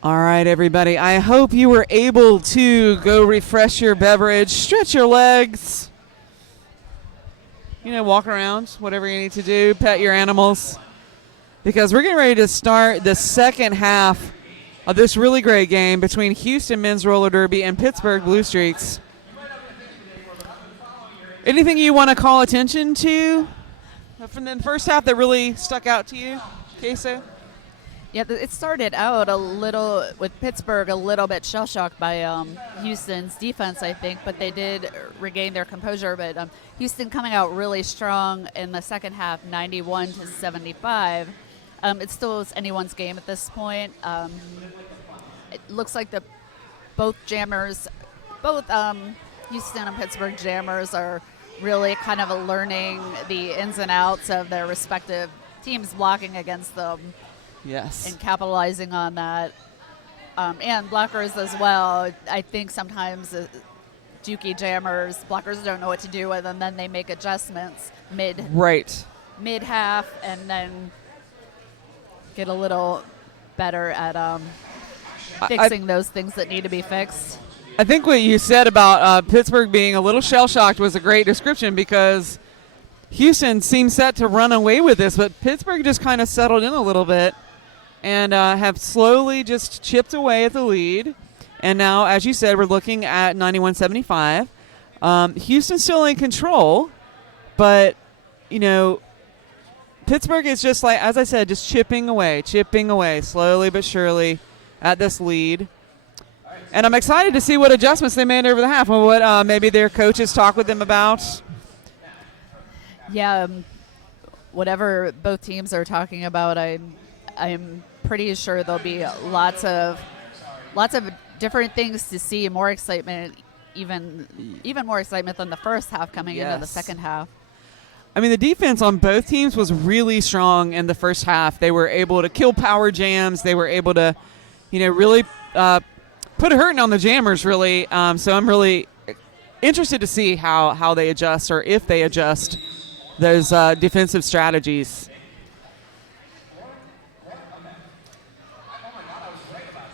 All right, everybody. I hope you were able to go refresh your beverage, stretch your legs, walk around, whatever you need to do, pet your animals, because we're getting ready to start the second half of this really great game between Houston Men's Roller Derby and Pittsburgh Blue Streaks. Anything you want to call attention to from the first half that really stuck out to you, Queso? Yeah, it started out a little with Pittsburgh a little bit shell-shocked by Houston's defense, I think, but they did regain their composure. But Houston coming out really strong in the second half, 91-75. It still is anyone's game at this point. It looks like both Houston and Pittsburgh jammers are really kind of learning the ins and outs of their respective teams blocking against them. Yes. And capitalizing on that. And blockers as well. I think sometimes Dookie jammers, blockers don't know what to do with, and then they make adjustments mid-half, and then get a little better at fixing those things that need to be fixed. I think what you said about Pittsburgh being a little shell-shocked was a great description, because Houston seemed set to run away with this, but Pittsburgh just kind of settled in a little bit and have slowly just chipped away at the lead. And now, as you said, we're looking at 91-75. Houston's still in control, but, Pittsburgh is just like, as I said, just chipping away, slowly but surely at this lead. And I'm excited to see what adjustments they made over the half and what maybe their coaches talk with them about. Yeah, whatever both teams are talking about, I'm pretty sure there'll be lots of different things to see, more excitement, even more excitement than the first half coming into the second half. I mean, the defense on both teams was really strong in the first half. They were able to kill power jams. They were able to, really put a hurting on the jammers, really. So I'm really interested to see how they adjust, or if they adjust those defensive strategies.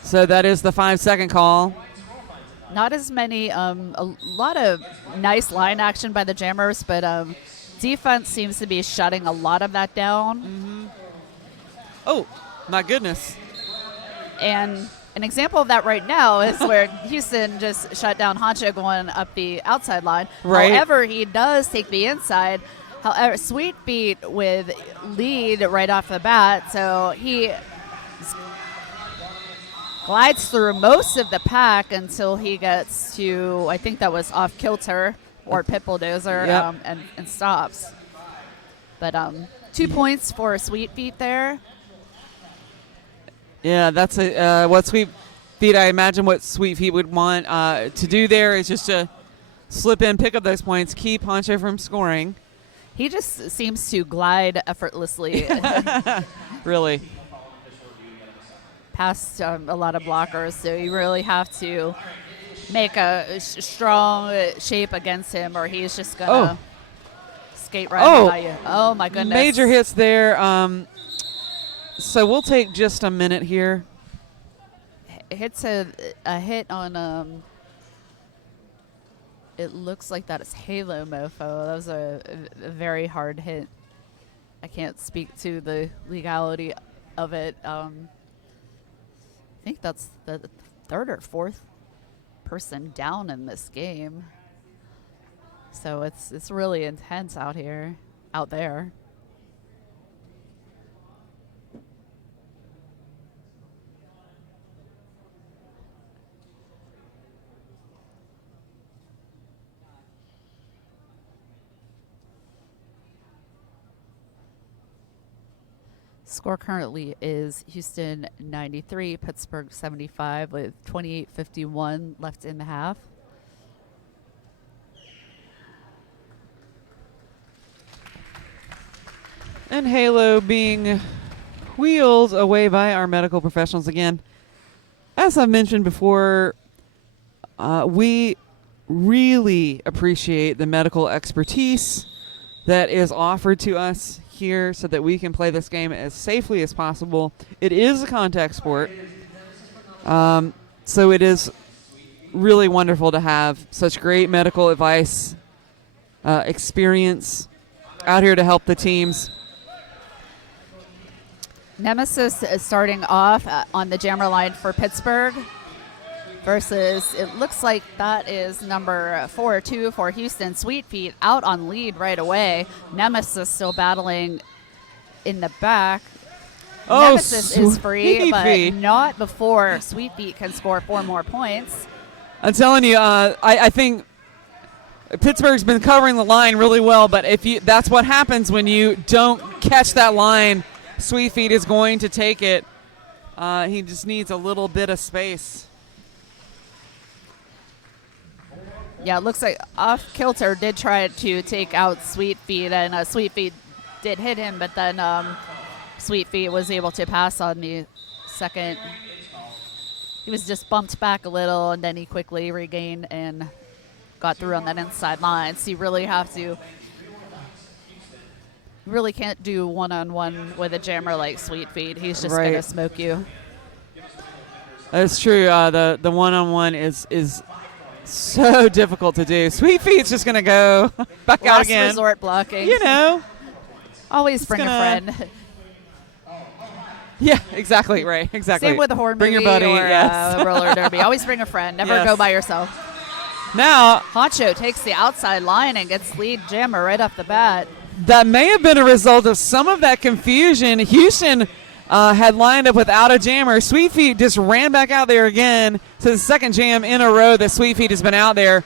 So that is the 5-second call. Not as many, a lot of nice line action by the jammers, but defense seems to be shutting a lot of that down. Mm-hmm. Oh, my goodness. And an example of that right now is where Houston just shut down Honcho going up the outside line. Right. However, he does take the inside. However, Sweet Beat with lead right off the bat, so he glides through most of the pack until he gets to, I think that was off kilter or pit bulldozer, yep. and stops. But 2 points for Sweet Beat there. Yeah, that's what Sweet Feet. I imagine what Sweet Feet would want to do there is just to slip in, pick up those points, keep Honcho from scoring. He just seems to glide effortlessly. Really. Past a lot of blockers, so you really have to make a strong shape against him, or he's just gonna skate right by you. Oh my goodness! Major hits there. So we'll take just a minute here. Hits a hit on it looks like that is Halo Mofo. That was a very hard hit. I can't speak to the legality of it. I think that's the third or fourth person down in this game. So it's really intense out there. Score currently is Houston 93, Pittsburgh 75 with 28:51 left in the half. And Halo being wheeled away by our medical professionals again. As I've mentioned before, we really appreciate the medical expertise that is offered to us here so that we can play this game as safely as possible. It is a contact sport, so it is really wonderful to have such great medical advice, experience out here to help the teams. Nemesis is starting off on the jammer line for Pittsburgh versus, it looks like that is number 4-2 for Houston. Sweet Feet out on lead right away. Nemesis still battling in the back. Oh, Nemesis is free, but Feet. not before Sweet Feet can score 4 more points. I'm telling you, I think Pittsburgh's been covering the line really well, but that's what happens when you don't catch that line. Sweet Feet is going to take it. He just needs a little bit of space. Yeah, it looks like Off Kilter did try to take out Sweet Feet, and Sweet Feet did hit him, but then Sweet Feet was able to pass on the second. He was just bumped back a little, and then he quickly regained and got through on that inside line. So you really have to, really can't do one-on-one with a jammer like Sweet Feet. He's just going to smoke you. That's true. The one-on-one is so difficult to do. Sweet Feet's just going to go back out Last again. resort blocking. You know. Always bring a friend. Yeah, exactly. Right. Exactly. Same with a horror bring movie your buddy. or Yes. roller derby. Always bring a friend. Never Yes. go by yourself. Now, Honcho takes the outside line and gets lead jammer right off the bat. that may have been a result of some of that confusion. Houston had lined up without a jammer. Sweet Feet just ran back out there again. So the second jam in a row that Sweet Feet has been out there.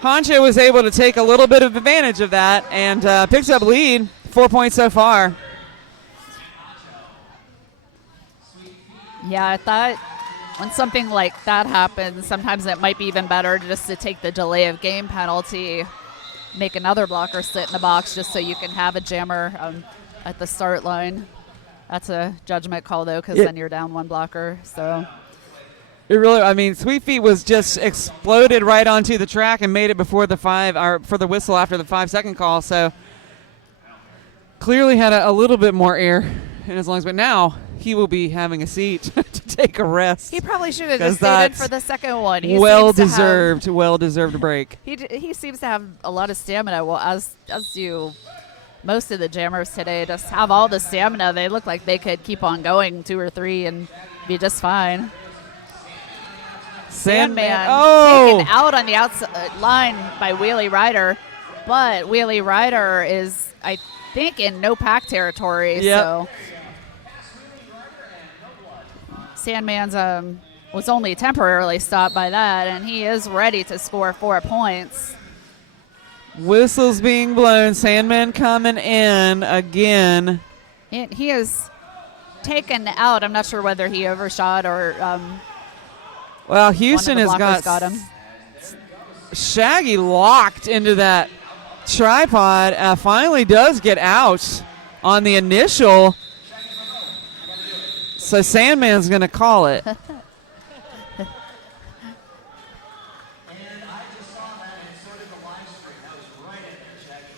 Honcho was able to take a little bit of advantage of that and picks up lead. 4 points so far. Yeah, I thought when something like that happens, sometimes it might be even better just to take the delay of game penalty, make another blocker sit in the box just so you can have a jammer at the start line. That's a judgment call, though, because then you're down one blocker. So It really, I mean, Sweet Feet was just exploded right onto the track and made it before the for the whistle after the 5-second call. So clearly had a little bit more air in his lungs, but now he will be having a seat to take a rest. he probably should have just stayed in for the second one. Well deserved break. He seems to have a lot of stamina. Well, as do most of the jammers today, just have all the stamina. They look like they could keep on going 2 or 3 and be just fine. Sandman taken out on the outside line by Wheelie Rider, but Wheelie Rider is, I think, in no pack territory. Yep. So Sandman's was only temporarily stopped by that, and he is ready to score 4 points. Whistles being blown. Sandman coming in again. He is taken out. I'm not sure whether he overshot or Well, Houston one of the has blockers got him. Shaggy locked into that tripod. Finally does get out on the initial. So Sandman's going to call it.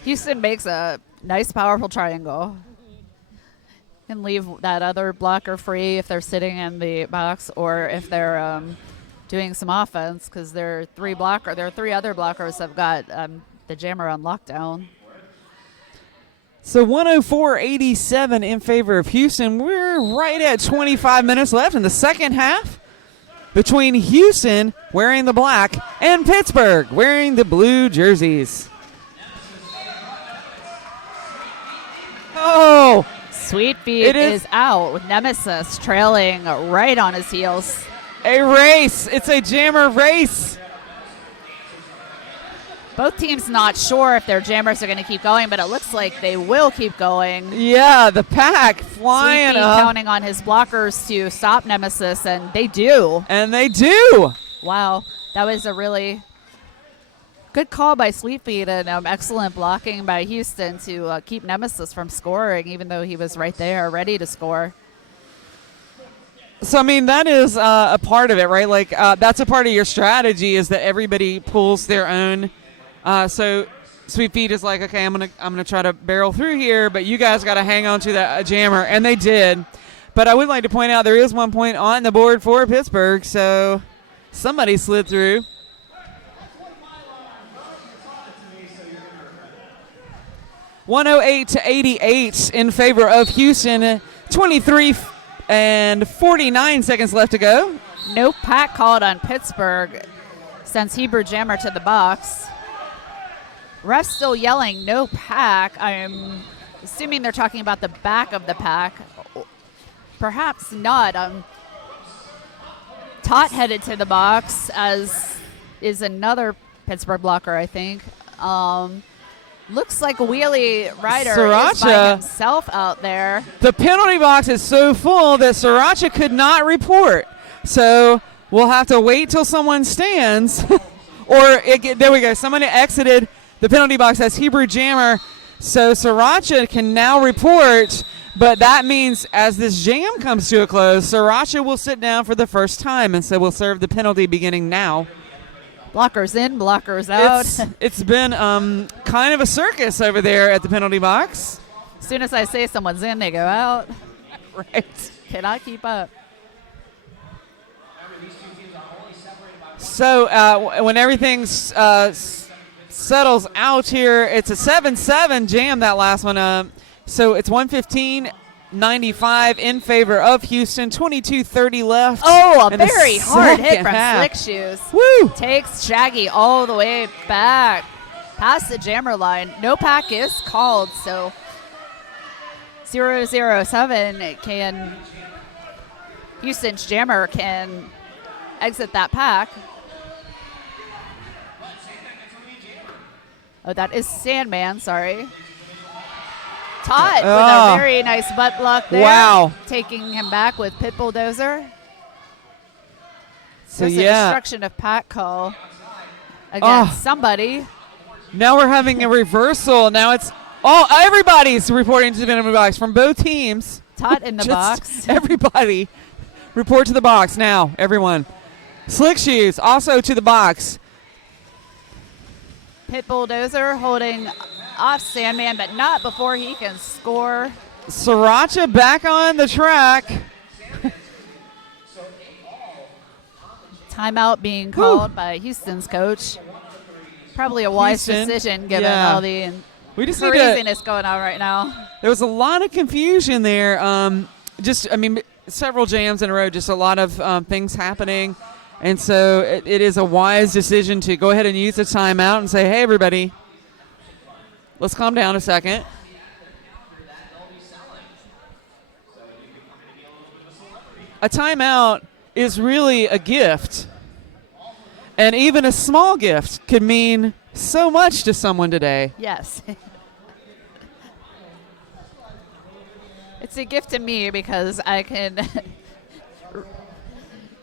Houston makes a nice, powerful triangle. Can leave that other blocker free if they're sitting in the box or if they're doing some offense, because there are 3 other blockers have got the jammer on lockdown. So 104-87 in favor of Houston. We're right at 25 minutes left in the second half between Houston wearing the black and Pittsburgh wearing the blue jerseys. Oh! Sweet Feet is out with Nemesis trailing right on his heels. A race. It's a jammer race. Both teams not sure if their jammers are going to keep going, but it looks like they will keep going. Yeah, the pack flying Sweet Feet up. counting on his blockers to stop Nemesis, and they do. And they do. Wow, that was a really good call by Sweet Feet and excellent blocking by Houston to keep Nemesis from scoring, even though he was right there ready to score. So, I mean, that is a part of it, right? Like, that's a part of your strategy is that everybody pulls their own. So Sweet Feet is like, okay, I'm gonna try to barrel through here, but you guys got to hang on to that jammer, and they did. But I would like to point out there is 1 point on the board for Pittsburgh, so somebody slid through. 108-88 in favor of Houston. 23 and 49 seconds left to go. No pack called on Pittsburgh. Sends Hebrew Jammer to the box. Refs still yelling no pack. I'm assuming they're talking about the back of the pack. Perhaps not. Tot headed to the box, as is another Pittsburgh blocker, I think. Looks like Wheelie Rider is by himself out there. The penalty box is so full that Sriracha could not report. So we'll have to wait till someone stands. There we go. Someone exited the penalty box as Hebrew Jammer. So Sriracha can now report. But that means as this jam comes to a close, Sriracha will sit down for the first time. And so we'll serve the penalty beginning now. Blockers in, blockers out. It's been kind of a circus over there at the penalty box. As soon as I say someone's in, they go out. Right. Cannot keep up. So when everything settles out here, it's a 7-7 jam, that last one. So it's 115-95 in favor of Houston. 22:30 left. Oh, a very hard hit from half. Slick Shoes. Woo! Takes Shaggy all the way back past the jammer line. No pack is called, so 007 can Houston's jammer can exit that pack. Oh, that is Sandman, sorry. Todd with a very nice butt block there. Wow. Taking him back with Pit Bulldozer. So There's a destruction of pack call against somebody. Now we're having a reversal. Now it's everybody's reporting to the penalty box from both teams. Todd in the box. Everybody report to the box now, everyone. Slick Shoes also to the box. Pit Bulldozer holding off Sandman, but not before he can score. Sriracha back on the track. Timeout being called by Houston's coach. Probably a wise decision given all the craziness going on right now. There was a lot of confusion there. Several jams in a row, just a lot of things happening. And so it is a wise decision to go ahead and use the timeout and say, hey, everybody, let's calm down a second. A timeout is really a gift. And even a small gift could mean so much to someone today. Yes. It's a gift to me because I can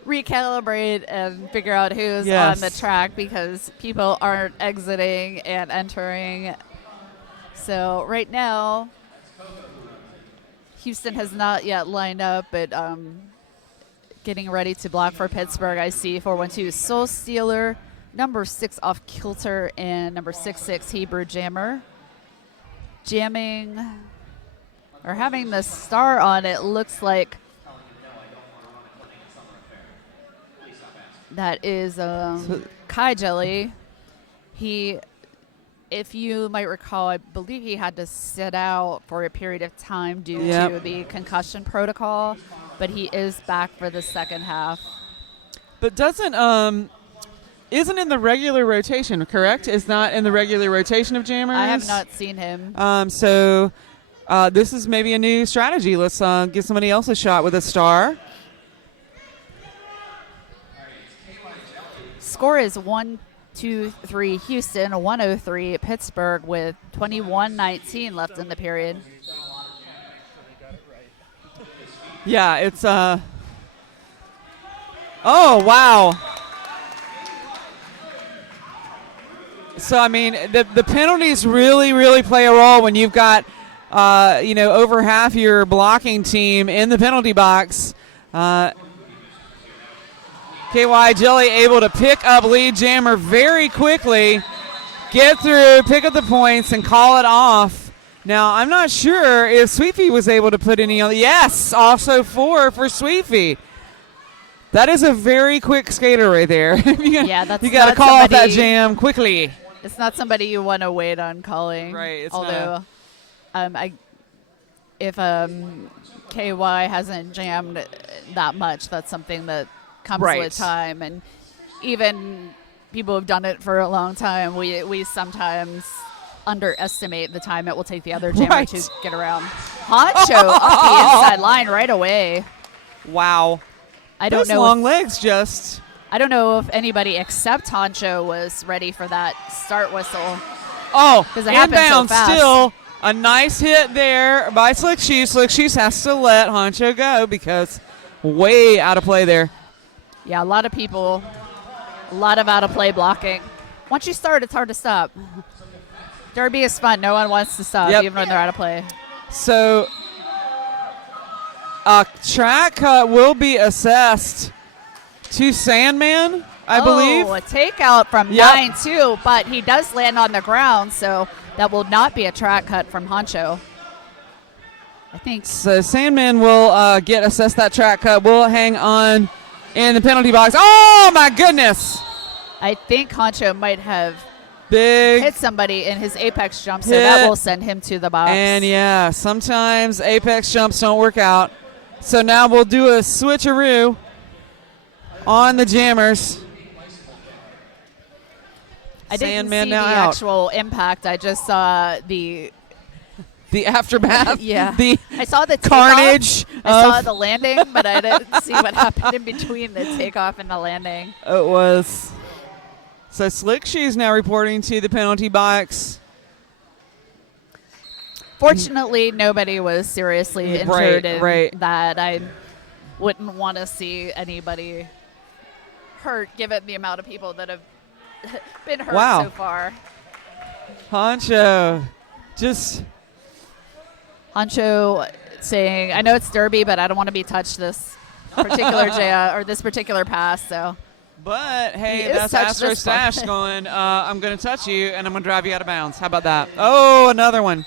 recalibrate and figure out who's on the track because people aren't exiting and entering. So right now, Houston has not yet lined up, but getting ready to block for Pittsburgh. I see 412 Soul Stealer, number 6 Off Kilter, and number 66 Hebrew Jammer. Jamming or having the star on it looks like that is Kai Jelly. If you might recall, I believe he had to sit out for a period of time due to the concussion protocol, but he is back for the second half. But isn't in the regular rotation, correct? Is not in the regular rotation of jammers? I have not seen him. So this is maybe a new strategy. Let's give somebody else a shot with a star. Score is 1-2-3 Houston, 103 Pittsburgh with 21-19 left in the period. Yeah, it's oh wow. So I mean the penalties really play a role when you've got over half your blocking team in the penalty box. KY Jelly able to pick up lead jammer very quickly. get through, pick up the points, and call it off. Now, I'm not sure if Sweetfeet was able to put any on. Yes, also 4 for Sweetfeet. That is a very quick skater right there. Yeah, that's you got to not call off that somebody- jam quickly. It's not somebody you want to wait on calling. Right, it's Although, if KY hasn't jammed that much, that's something that comes Right. with time. And even people who've done it for a long time, we sometimes underestimate the time it will take the other jammer Right. to get around. Honcho up the inside line right away. Wow. I don't Those know. long legs just. I don't know if anybody except Honcho was ready for that start whistle. Oh, 'Cause it happened so inbound fast. still. A nice hit there by Slick Shoes. Slick Shoes has to let Honcho go because way out of play there. Yeah, a lot of people, a lot of out of play blocking. Once you start, it's hard to stop. Derby is fun. No one wants to stop, Yep. even when they're out of play. So a track cut will be assessed to Sandman, I believe. Oh, a takeout from Yep. 9-2, but he does land on the ground, so that will not be a track cut from Honcho. I think. So Sandman will get assessed that track cut. We'll hang on in the penalty box. Oh, my goodness. I think Honcho might have Big. hit somebody in his apex jump, so Hit. that will send him to the box. And yeah, sometimes apex jumps don't work out. So now we'll do a switcheroo on the jammers. I didn't Sandman see now the out. actual impact. I just saw the The aftermath. yeah. The I saw the takeoff. carnage. I saw of- the landing, but I didn't see what happened in between the takeoff and the landing. It was. So Slick Shoes now reporting to the penalty box. Fortunately, nobody was seriously injured Right, in right. that. I wouldn't want to see anybody hurt, given the amount of people that have been hurt Wow. so far. Honcho. Just. Honcho saying, I know it's Derby, but I don't want to be touched this particular or this particular pass, so. But He hey, is that's touched Astro this far. Stash going, I'm going to touch you and I'm going to drive you out of bounds. How about that? Oh, another one.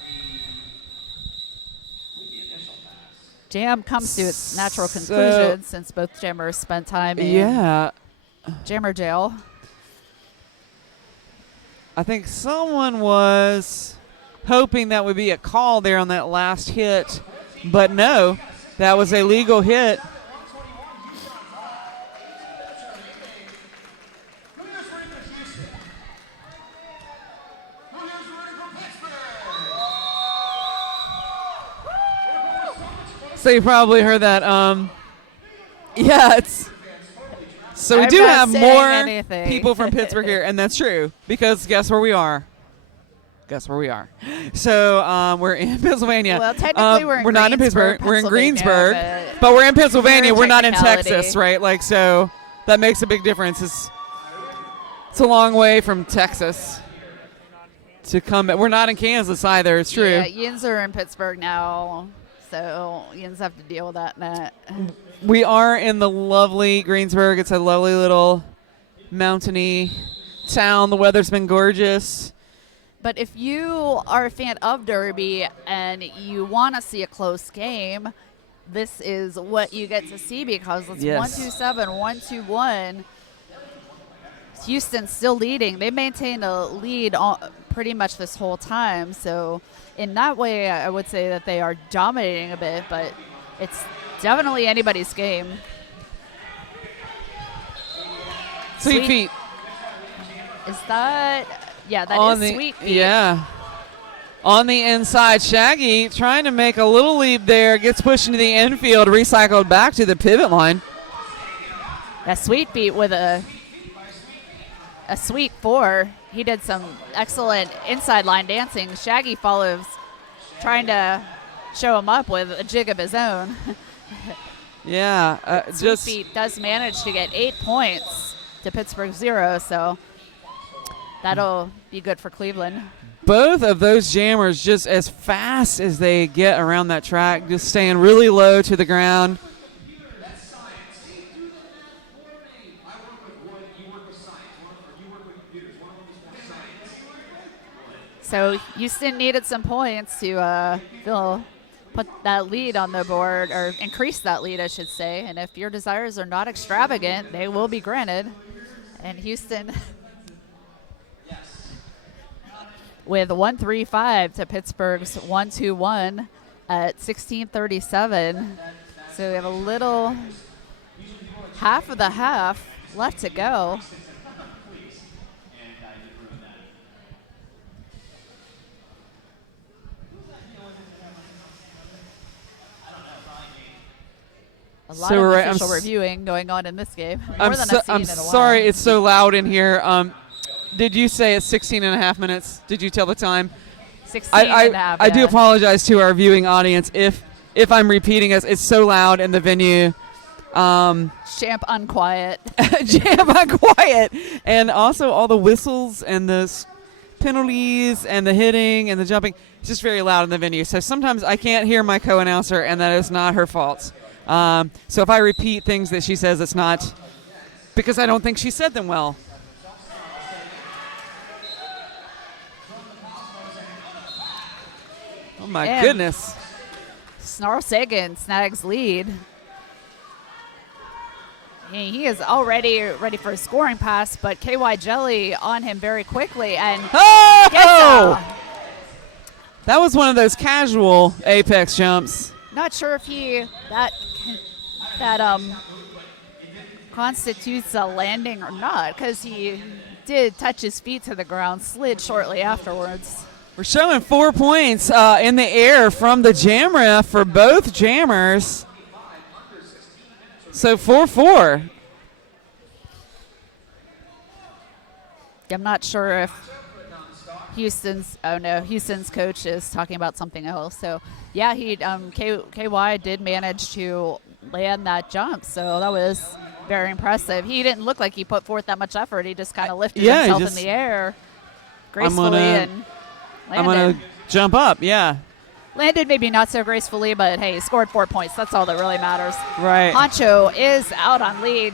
Jam comes to its natural So- conclusion since both jammers spent time in Yeah. jammer jail. I think someone was hoping that would be a call there on that last hit. But no, that was a legal hit. So you probably heard that. Yeah, it's. So we I'm do not have saying more anything. people from Pittsburgh here, and that's true because guess where we are? Guess where we are? So we're in Pennsylvania. Well, technically we're in not in Pittsburgh. Greensburg, We're in Pennsylvania, Greensburg, but but we're in Pennsylvania. pure We're not in technicality. Texas, right? Like so, that makes a big difference. It's a long way from Texas to come. We're not in Kansas either. It's true. Yeah, Yins are in Pittsburgh now, so Yins have to deal with that. We are in the lovely Greensburg. It's a lovely little mountainy town. The weather's been gorgeous. But if you are a fan of Derby and you want to see a close game, this is what you get to see because it's Yes. 1-2-7, 1-2-1. Houston's still leading. They maintained a lead pretty much this whole time. So in that way, I would say that they are dominating a bit, but it's definitely anybody's game. Sweet feet. Is that... Yeah, that on is the, Sweet Feet. Yeah. On the inside, Shaggy trying to make a little leap there. Gets pushed into the infield, recycled back to the pivot line. That Sweet Feet with a sweet 4. He did some excellent inside line dancing. Shaggy follows, trying to show him up with a jig of his own. Yeah, Sweet just Feet does manage to get 8 points to Pittsburgh 0, so that'll be good for Cleveland. both of those jammers just as fast as they get around that track, just staying really low to the ground. So Houston needed some points to put that lead on the board, or increase that lead, I should say. And if your desires are not extravagant, they will be granted. And Houston with 1-3-5 to Pittsburgh's 1-2-1 at 16:37. So we have a little half of the half left to go. A lot of official reviewing going on in this game. More than I've seen in a while. Sorry, it's so loud in here. Did you say it's 16 and a half minutes? Did you tell the time? 16 and a half. I do apologize to our viewing audience if I'm repeating us. It's so loud in the venue. Champ unquiet. Champ unquiet. And also all the whistles and the penalties and the hitting and the jumping. It's just very loud in the venue. So sometimes I can't hear my co-announcer, and that is not her fault. So if I repeat things that she says, it's not because I don't think she said them well. Oh, my goodness. Snarl Sagan snags lead. He is already ready for a scoring pass, but KY Jelly on him very quickly. And that was one of those casual apex jumps. Not sure if that constitutes a landing or not, because he did touch his feet to the ground, slid shortly afterwards. We're showing 4 points in the air from the jam ref for both jammers. So 4-4. I'm not sure if Houston's coach is talking about something else. So yeah, KY did manage to land that jump. So that was very impressive. He didn't look like he put forth that much effort. He just kind of lifted himself in the air gracefully and landed. I'm going to jump up, yeah. Landed maybe not so gracefully, but hey, he scored 4 points. That's all that really matters. Right. Honcho is out on lead.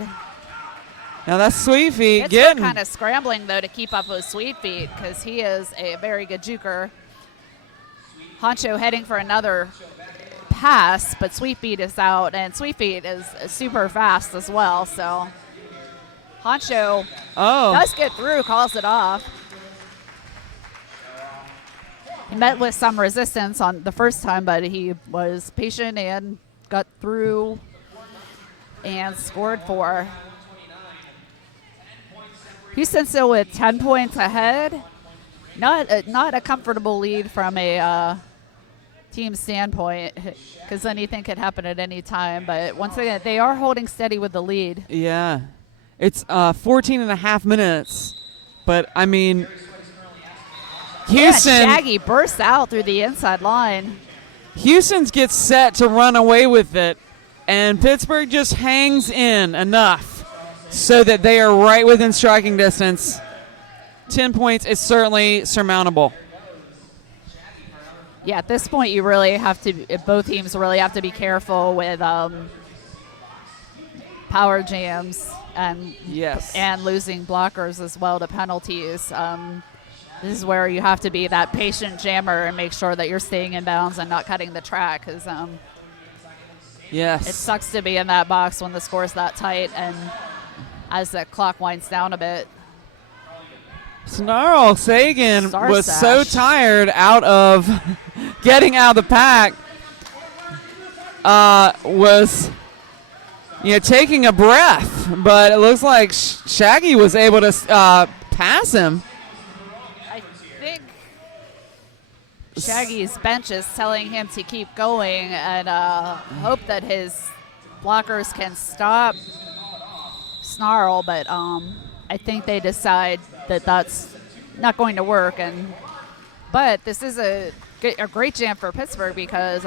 Now that's Sweet Feet getting kind of scrambling, though, to keep up with Sweet Feet because he is a very good juker. Honcho heading for another pass, but Sweet Feet is out, and Sweet Feet is super fast as well. So Honcho does get through, calls it off. He met with some resistance on the first time, but he was patient and got through and scored 4. Houston still with 10 points ahead. Not a comfortable lead from a team standpoint, because anything could happen at any time. But once again, they are holding steady with the lead. Yeah. It's 14 and a half minutes. But, I mean, Houston. Yeah, Shaggy bursts out through the inside line. Houston gets set to run away with it, and Pittsburgh just hangs in enough so that they are right within striking distance. 10 points is certainly surmountable. Yeah, at this point, you really have to. Both teams really have to be careful with power jams and losing blockers as well to penalties. This is where you have to be that patient jammer and make sure that you're staying in bounds and not cutting the track, because it sucks to be in that box when the score's that tight and as the clock winds down a bit. Snarl Sagan was so tired out of getting out of the pack, was taking a breath, but it looks like Shaggy was able to pass him. I think Shaggy's bench is telling him to keep going and hope that his blockers can stop Snarl, but I think they decide that that's not going to work. But this is a great jam for Pittsburgh because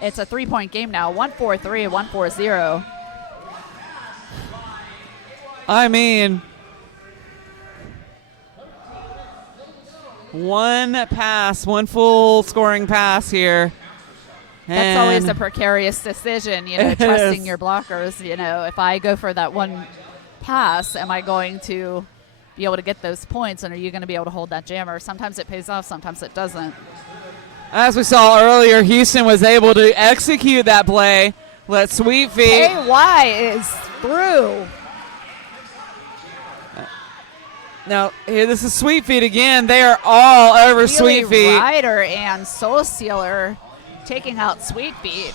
it's a 3-point game now, 1-4-3, 1-4-0. I mean, one full scoring pass here. That's always a precarious decision, trusting your blockers. If I go for that one pass, am I going to be able to get those points, and are you going to be able to hold that jammer? Sometimes it pays off, sometimes it doesn't. As we saw earlier, Houston was able to execute that play. Let Sweet Feet. KY is through. Now, here, this is Sweet Feet again. They are all over Sweet Feet. Ryder and Soul Stealer taking out Sweet Feet.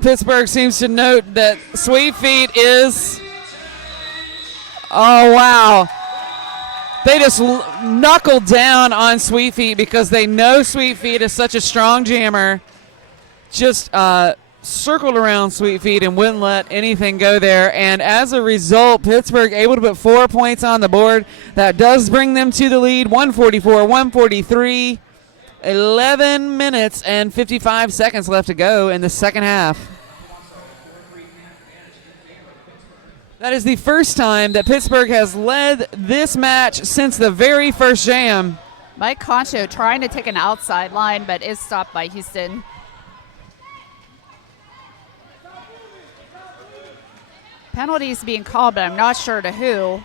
Pittsburgh seems to note that Sweet Feet is. Oh, wow. They just knuckled down on Sweet Feet because they know Sweet Feet is such a strong jammer. Just circled around Sweet Feet and wouldn't let anything go there. And as a result, Pittsburgh able to put 4 points on the board. That does bring them to the lead, 144-143. 11 minutes and 55 seconds left to go in the second half. That is the first time that Pittsburgh has led this match since the very first jam. Mike Concho trying to take an outside line, but is stopped by Houston. Penalties being called, but I'm not sure to who.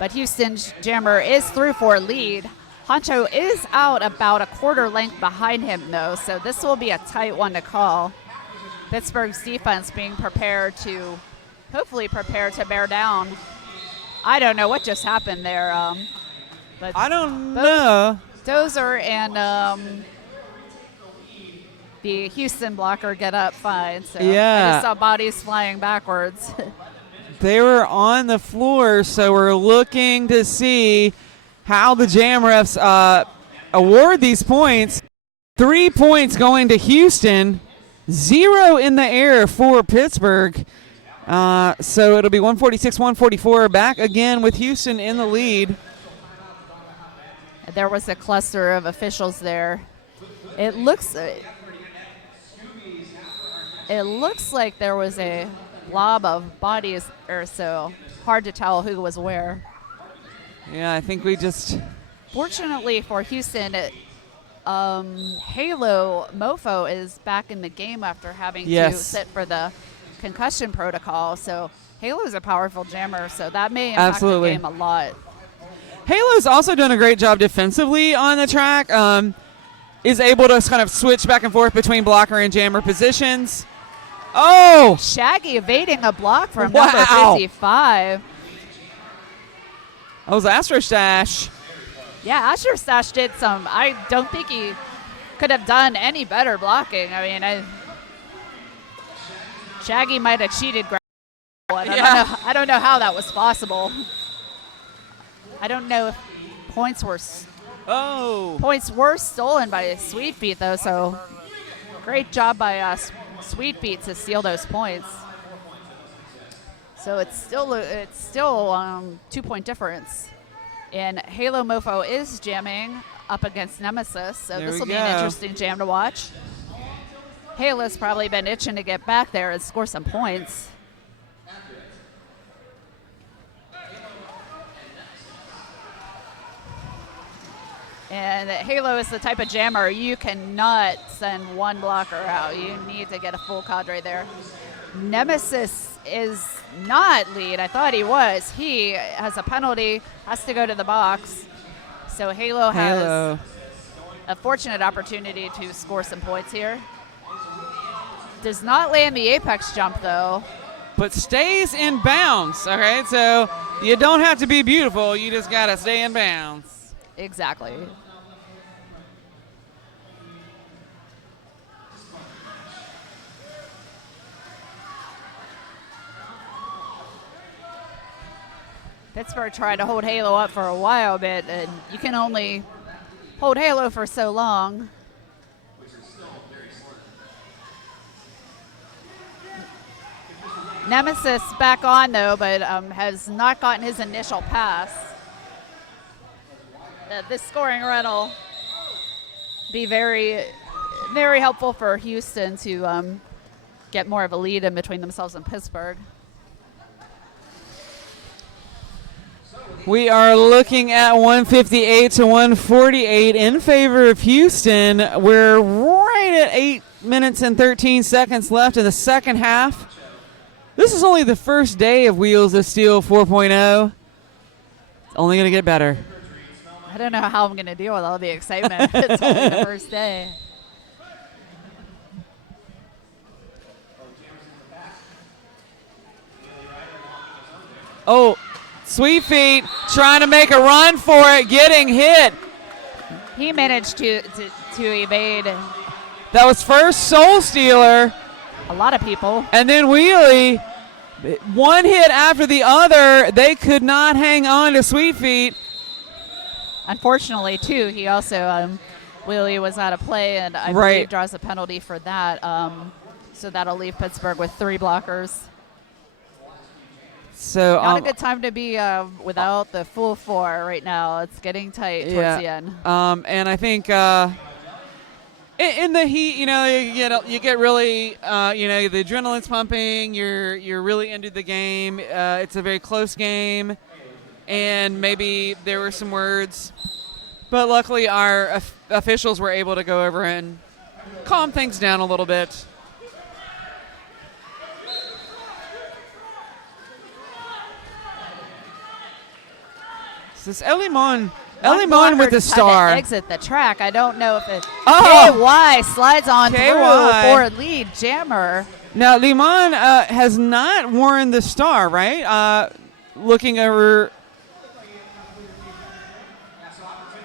But Houston's jammer is through for a lead. Honcho is out about a quarter length behind him, though, so this will be a tight one to call. Pittsburgh's defense being prepared to, hopefully prepared to bear down. I don't know what just happened there. But I don't know. Dozer and the Houston blocker get up fine. So Yeah. I just saw bodies flying backwards. They were on the floor, so we're looking to see how the jam refs award these points. 3 points going to Houston, 0 in the air for Pittsburgh. So it'll be 146-144, back again with Houston in the lead. There was a cluster of officials there. It looks like there was a blob of bodies or so. Hard to tell who was where. Yeah, I think we just... Fortunately for Houston, Halo Mofo is back in the game after having to sit for the concussion protocol. So Halo's a powerful jammer, so that may impact the game a lot. Halo's also done a great job defensively on the track. Is able to kind of switch back and forth between blocker and jammer positions. Oh! Shaggy evading a block from Wow. number 55. That was Astro Stash. Yeah, Asher Stash did some. I don't think he could have done any better blocking. I mean, Shaggy might have cheated. I don't know how that was possible. I don't know if points were stolen by Sweet Feet, though, so great job by Sweet Feet to steal those points. So it's still 2-point difference. And Halo Mofo is jamming up against Nemesis, so this will be an interesting jam to watch. Halo's probably been itching to get back there and score some points. And Halo is the type of jammer you cannot send one blocker out. You need to get a full cadre there. Nemesis is not lead. I thought he was. He has a penalty, has to go to the box. So Halo has a fortunate opportunity to score some points here. Does not land the apex jump, though. But stays in bounds. Okay, so you don't have to be beautiful. You just got to stay in bounds. Exactly. Pittsburgh tried to hold Halo up for a while, but you can only hold Halo for so long. Nemesis back on, though, but has not gotten his initial pass. This scoring run will be very, very helpful for Houston to get more of a lead in between themselves and Pittsburgh. We are looking at 158-148 in favor of Houston. We're right at 8 minutes and 13 seconds left in the second half. This is only the first day of Wheels of Steel 4.0. It's only going to get better. I don't know how I'm going to deal with all the excitement. It's only the first day. Oh, Sweet Feet trying to make a run for it, getting hit. He managed to evade That was first Soul Stealer, a lot of people. and then Wheelie. One hit after the other. They could not hang on to Sweet Feet. Unfortunately, too, he also, Wheelie was out of play, and I believe draws a penalty for that. So that'll leave Pittsburgh with 3 blockers. So Not a good time to be without the full 4 right now. It's getting tight towards the end. And I think in the heat, you get really, the adrenaline's pumping. You're really into the game. It's a very close game, and maybe there were some words, but luckily our officials were able to go over and calm things down a little bit. This is Elimon with the star. To exit the track. I don't know if it. Oh! KY slides on KY. through for lead jammer. Now, Limon has not worn the star, right? Looking over.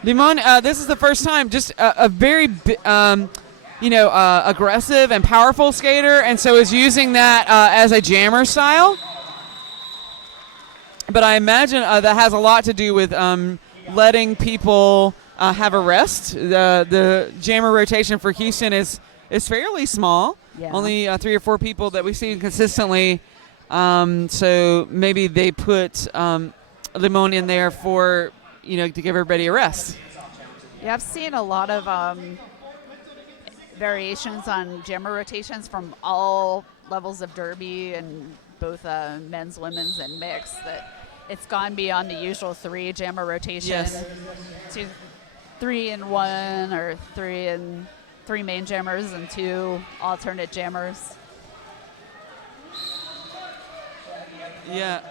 Limon, this is the first time, just a very, aggressive and powerful skater, and so is using that as a jammer style. But I imagine that has a lot to do with letting people have a rest. The jammer rotation for Houston is fairly small. Yeah. Only 3 or 4 people that we've seen consistently. So maybe they put Limon in there for, to give everybody a rest. Yeah, I've seen a lot of variations on jammer rotations from all levels of derby and both men's, women's, and mixed. That it's gone beyond the usual 3 jammer rotation to 3 and 1 or 3 main jammers and 2 alternate jammers. Yeah.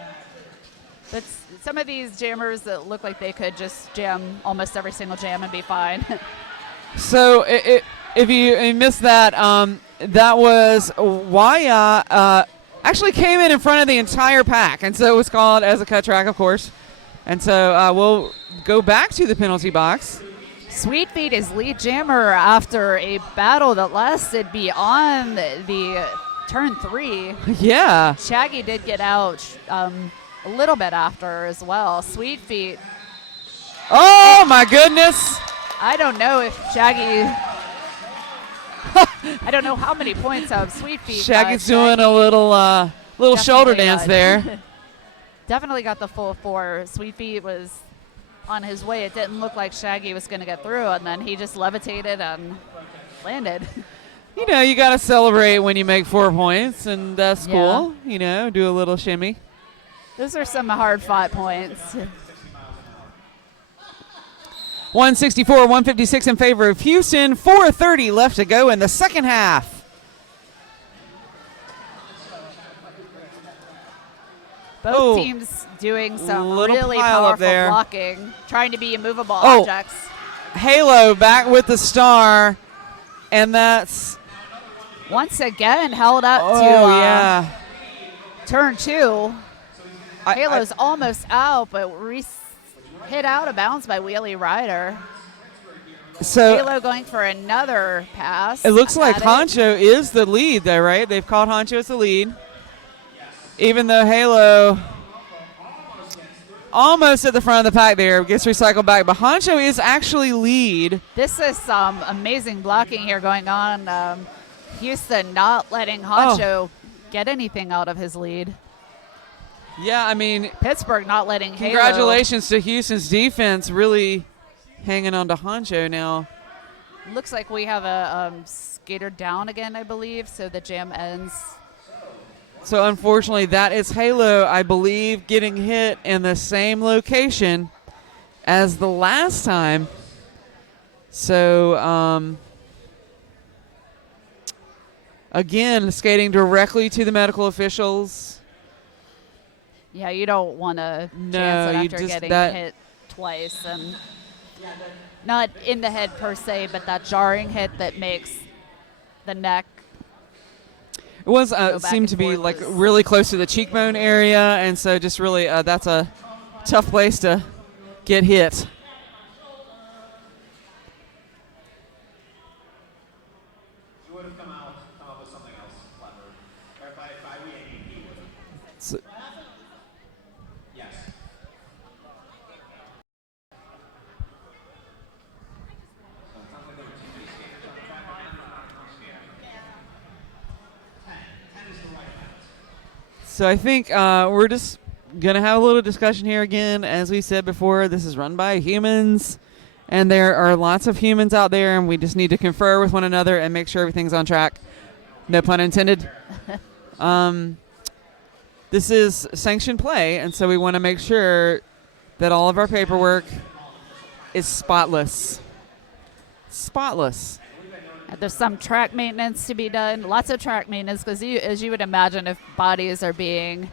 That's some of these jammers that look like they could just jam almost every single jam and be fine. So if you missed that, that was Waya actually came in front of the entire pack, and so it was called as a cut track, of course. And so we'll go back to the penalty box. Sweet Feet is lead jammer after a battle that lasted beyond the turn 3. Yeah. Shaggy did get out a little bit after as well. Sweet Feet. Oh, my goodness. I don't know if Shaggy. I don't know how many points of Sweet Feet. Shaggy's doing a little shoulder dance there. Definitely got the full 4. Sweet Feet was on his way. It didn't look like Shaggy was going to get through, and then he just levitated and landed. You got to celebrate when you make 4 points, and that's cool. Do a little shimmy. Those are some hard-fought points. 164, 156 in favor of Houston. 4:30 left to go in the second half. Both teams doing some really pile powerful blocking, trying to be immovable Oh. objects. Halo back with the star, and that's Once again held up to turn 2. Halo's almost out, but hit out of bounds by Wheelie Rider. So Halo going for another pass. it looks like at Honcho is the lead there, right? They've called Honcho as the lead. Even though Halo almost at the front of the pack there, gets recycled back. But Honcho is actually lead. This is some amazing blocking here going on. Houston not letting Honcho get anything out of his lead. Yeah, I mean, Pittsburgh not letting congratulations to Houston's defense, really hanging on to Honcho now. Halo. Looks like we have a skater down again, I believe, so the jam ends. So unfortunately, that is Halo, I believe, getting hit in the same location as the last time. So Again, skating directly to the medical officials. Yeah, you don't want to No, chance it you after just- getting that- hit twice, and not in the head per se, but that jarring hit that makes the neck. It was back seemed and to be forth like was- really close to the cheekbone area, and so just really that's a tough place to get hit. You would have come up with something else clever. Or if I re-aimed, he would have. So, Yes. So it sounds like there were too many skaters on the track, but now there's not enough skaters. 10 is the right amount. so I think we're just gonna have a little discussion here again. As we said before, this is run by humans, and there are lots of humans out there, and we just need to confer with one another and make sure everything's on track. No pun intended. This is sanctioned play, and so we want to make sure that all of our paperwork is spotless. Spotless. There's some track maintenance to be done, lots of track maintenance, because as you would imagine, if bodies are being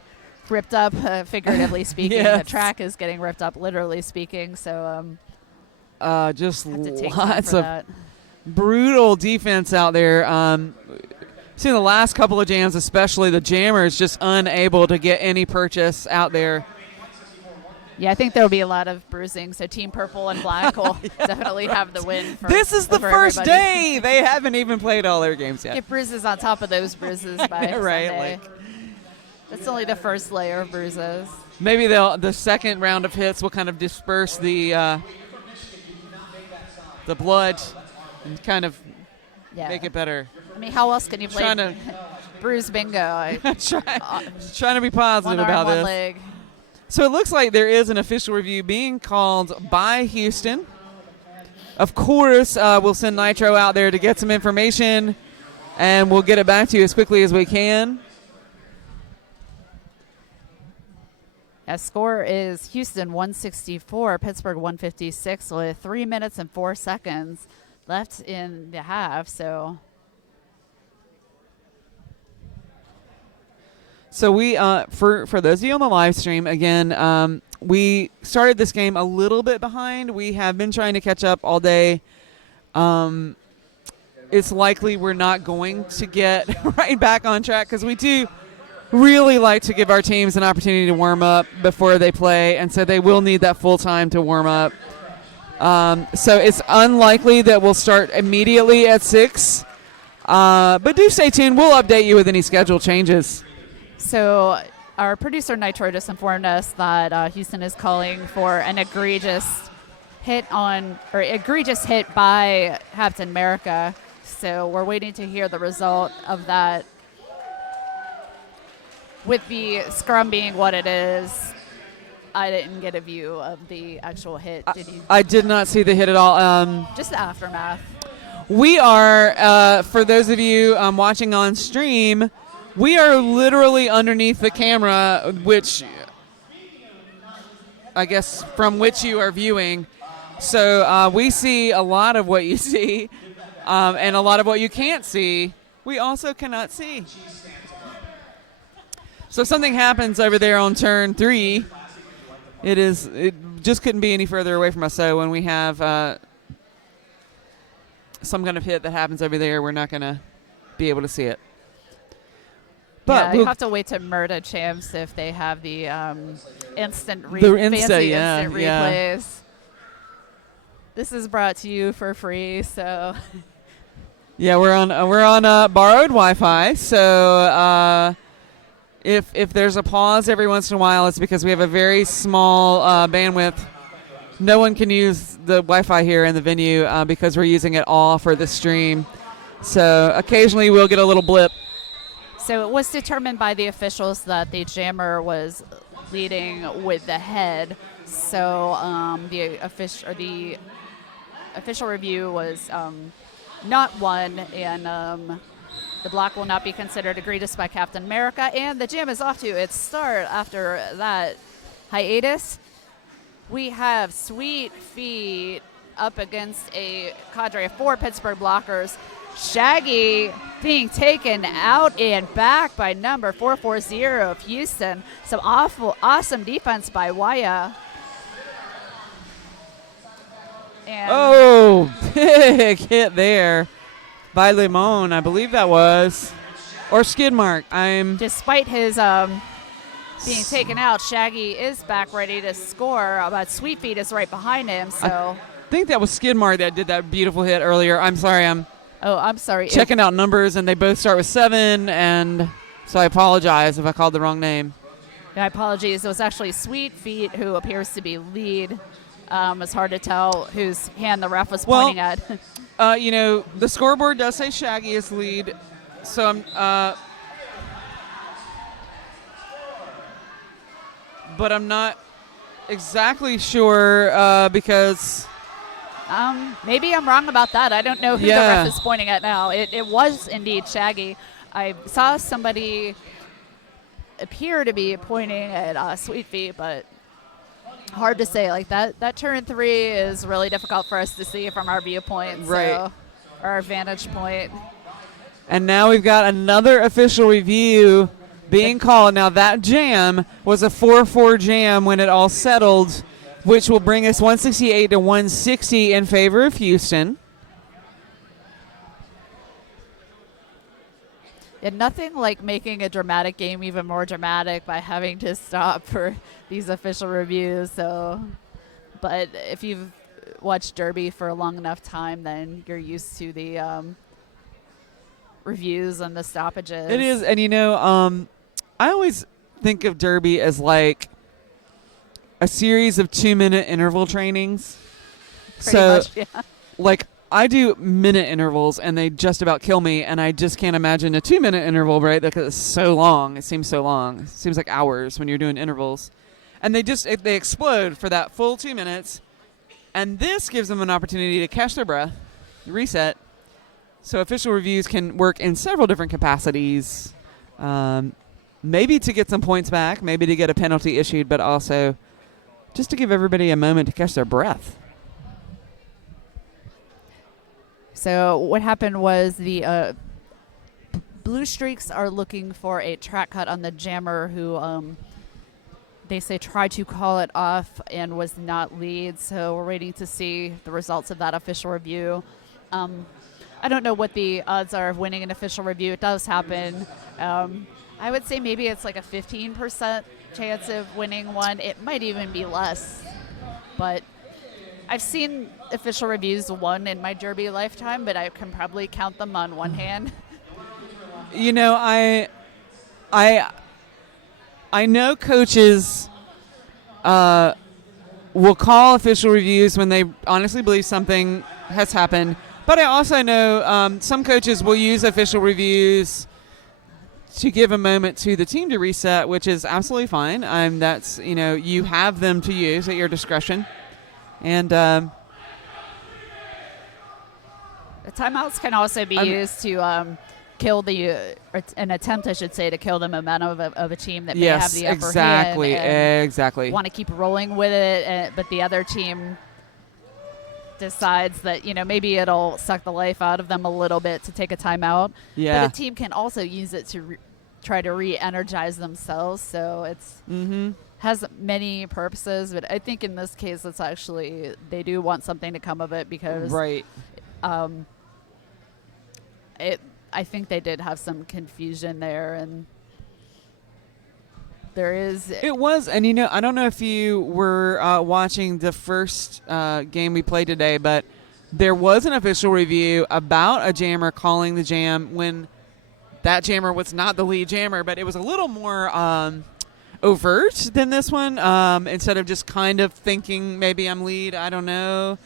ripped up, figuratively speaking, Yes. the track is getting ripped up, literally speaking. So Just have to take time lots for of that. brutal defense out there. Seen the last couple of jams, especially the jammer is just unable to get any purchase out there. Yeah, I think there will be a lot of bruising. So Team Purple and Black will definitely have the win. This is the over first everybody. day. They haven't even played all their games yet. Get bruises on top of those bruises by Right, Sunday. That's only the first layer of bruises. Maybe the second round of hits will kind of disperse the blood and kind of Yeah. make it better. I mean, how else can you play Trying to bruise bingo? trying to be positive One arm, about one this. leg. So it looks like there is an official review being called by Houston. Of course, we'll send Nitro out there to get some information, and we'll get it back to you as quickly as we can. Our score is Houston 164, Pittsburgh 156, with 3 minutes and 4 seconds left in the half. So we, for those of you on the live stream, again, we started this game a little bit behind. We have been trying to catch up all day. It's likely we're not going to get right back on track because we do really like to give our teams an opportunity to warm up before they play, and so they will need that full time to warm up. So it's unlikely that we'll start immediately at 6, but do stay tuned. We'll update you with any schedule changes. So our producer Nitro just informed us that Houston is calling for an egregious hit by Captain America. So we're waiting to hear the result of that. With the scrum being what it is, I didn't get a view of the actual hit. Did you? I did not see the hit at all. Just the aftermath. We are, for those of you watching on stream, we are literally underneath the camera, which I guess from which you are viewing. So we see a lot of what you see, and a lot of what you can't see, we also cannot see. So if something happens over there on turn 3, it just couldn't be any further away from us. So when we have some kind of hit that happens over there, we're not going to be able to see it. But you have to wait to Murda Champs if they have the instant The Insta, fancy yeah, instant yeah. replays. This is brought to you for free, so yeah, we're on borrowed Wi-Fi. So if there's a pause every once in a while, it's because we have a very small bandwidth. No one can use the Wi-Fi here in the venue because we're using it all for the stream. So occasionally we'll get a little blip. So it was determined by the officials that the jammer was leading with the head. So the official review was not one, and the block will not be considered egregious by Captain America. And the jam is off to its start after that hiatus. We have Sweet Feet up against a cadre of 4 Pittsburgh blockers. Shaggy being taken out and back by number 440 of Houston. Some awesome defense by Waya. And big hit there by Limon, I believe that was. Or Skidmark. Despite his being taken out, Shaggy is back ready to score, but Sweet Feet is right behind him. So I think that was Skidmark that did that beautiful hit earlier. I'm sorry, I'm sorry. checking out numbers, and they both start with 7, and so I apologize if I called the wrong name. My apologies. It was actually Sweet Feet who appears to be lead. It's hard to tell whose hand the ref was pointing at. The scoreboard does say Shaggy is lead, so but I'm not exactly sure because maybe I'm wrong about that. I don't know who the ref is pointing at now. It was indeed Shaggy. I saw somebody appear to be pointing at Sweet Feet, but hard to say. Like that turn 3 is really difficult for us to see from our viewpoint, right? So, or our vantage point. And now we've got another official review being called. Now that jam was a 4-4 jam when it all settled, which will bring us 168 to 160 in favor of Houston. And nothing like making a dramatic game even more dramatic by having to stop for these official reviews. So, but if you've watched Derby for a long enough time, then you're used to the reviews and the stoppages. It is, and I always think of Derby as like a series of 2-minute interval trainings. Pretty much, yeah. Like, I do minute intervals, and they just about kill me, and I just can't imagine a 2-minute interval, right? Because it's so long. It seems so long. It seems like hours when you're doing intervals. And they explode for that full 2 minutes, and this gives them an opportunity to catch their breath, reset. So official reviews can work in several different capacities, maybe to get some points back, maybe to get a penalty issued, but also just to give everybody a moment to catch their breath. So what happened was the Blue Streaks are looking for a track cut on the jammer who they say tried to call it off and was not lead. So we're waiting to see the results of that official review. I don't know what the odds are of winning an official review. It does happen. I would say maybe it's like a 15% chance of winning one. It might even be less. But I've seen official reviews won in my Derby lifetime, but I can probably count them on one hand. I know coaches will call official reviews when they honestly believe something has happened, but I also know some coaches will use official reviews to give a moment to the team to reset, which is absolutely fine. That's you have them to use at your discretion. And the timeouts can also be used to kill an attempt, I should say, to kill the momentum of a team that may have the upper hand. Exactly. Want to keep rolling with it, but the other team decides that maybe it'll suck the life out of them a little bit to take a timeout. Yeah. But a team can also use it to try to re-energize themselves. So it's has many purposes, but I think in this case, it's actually they do want something to come of it because right. I think they did have some confusion there, and there is. It was, and I don't know if you were watching the first game we played today, but there was an official review about a jammer calling the jam when that jammer was not the lead jammer, but it was a little more overt than this one. Instead of just kind of thinking maybe I'm lead, I don't know.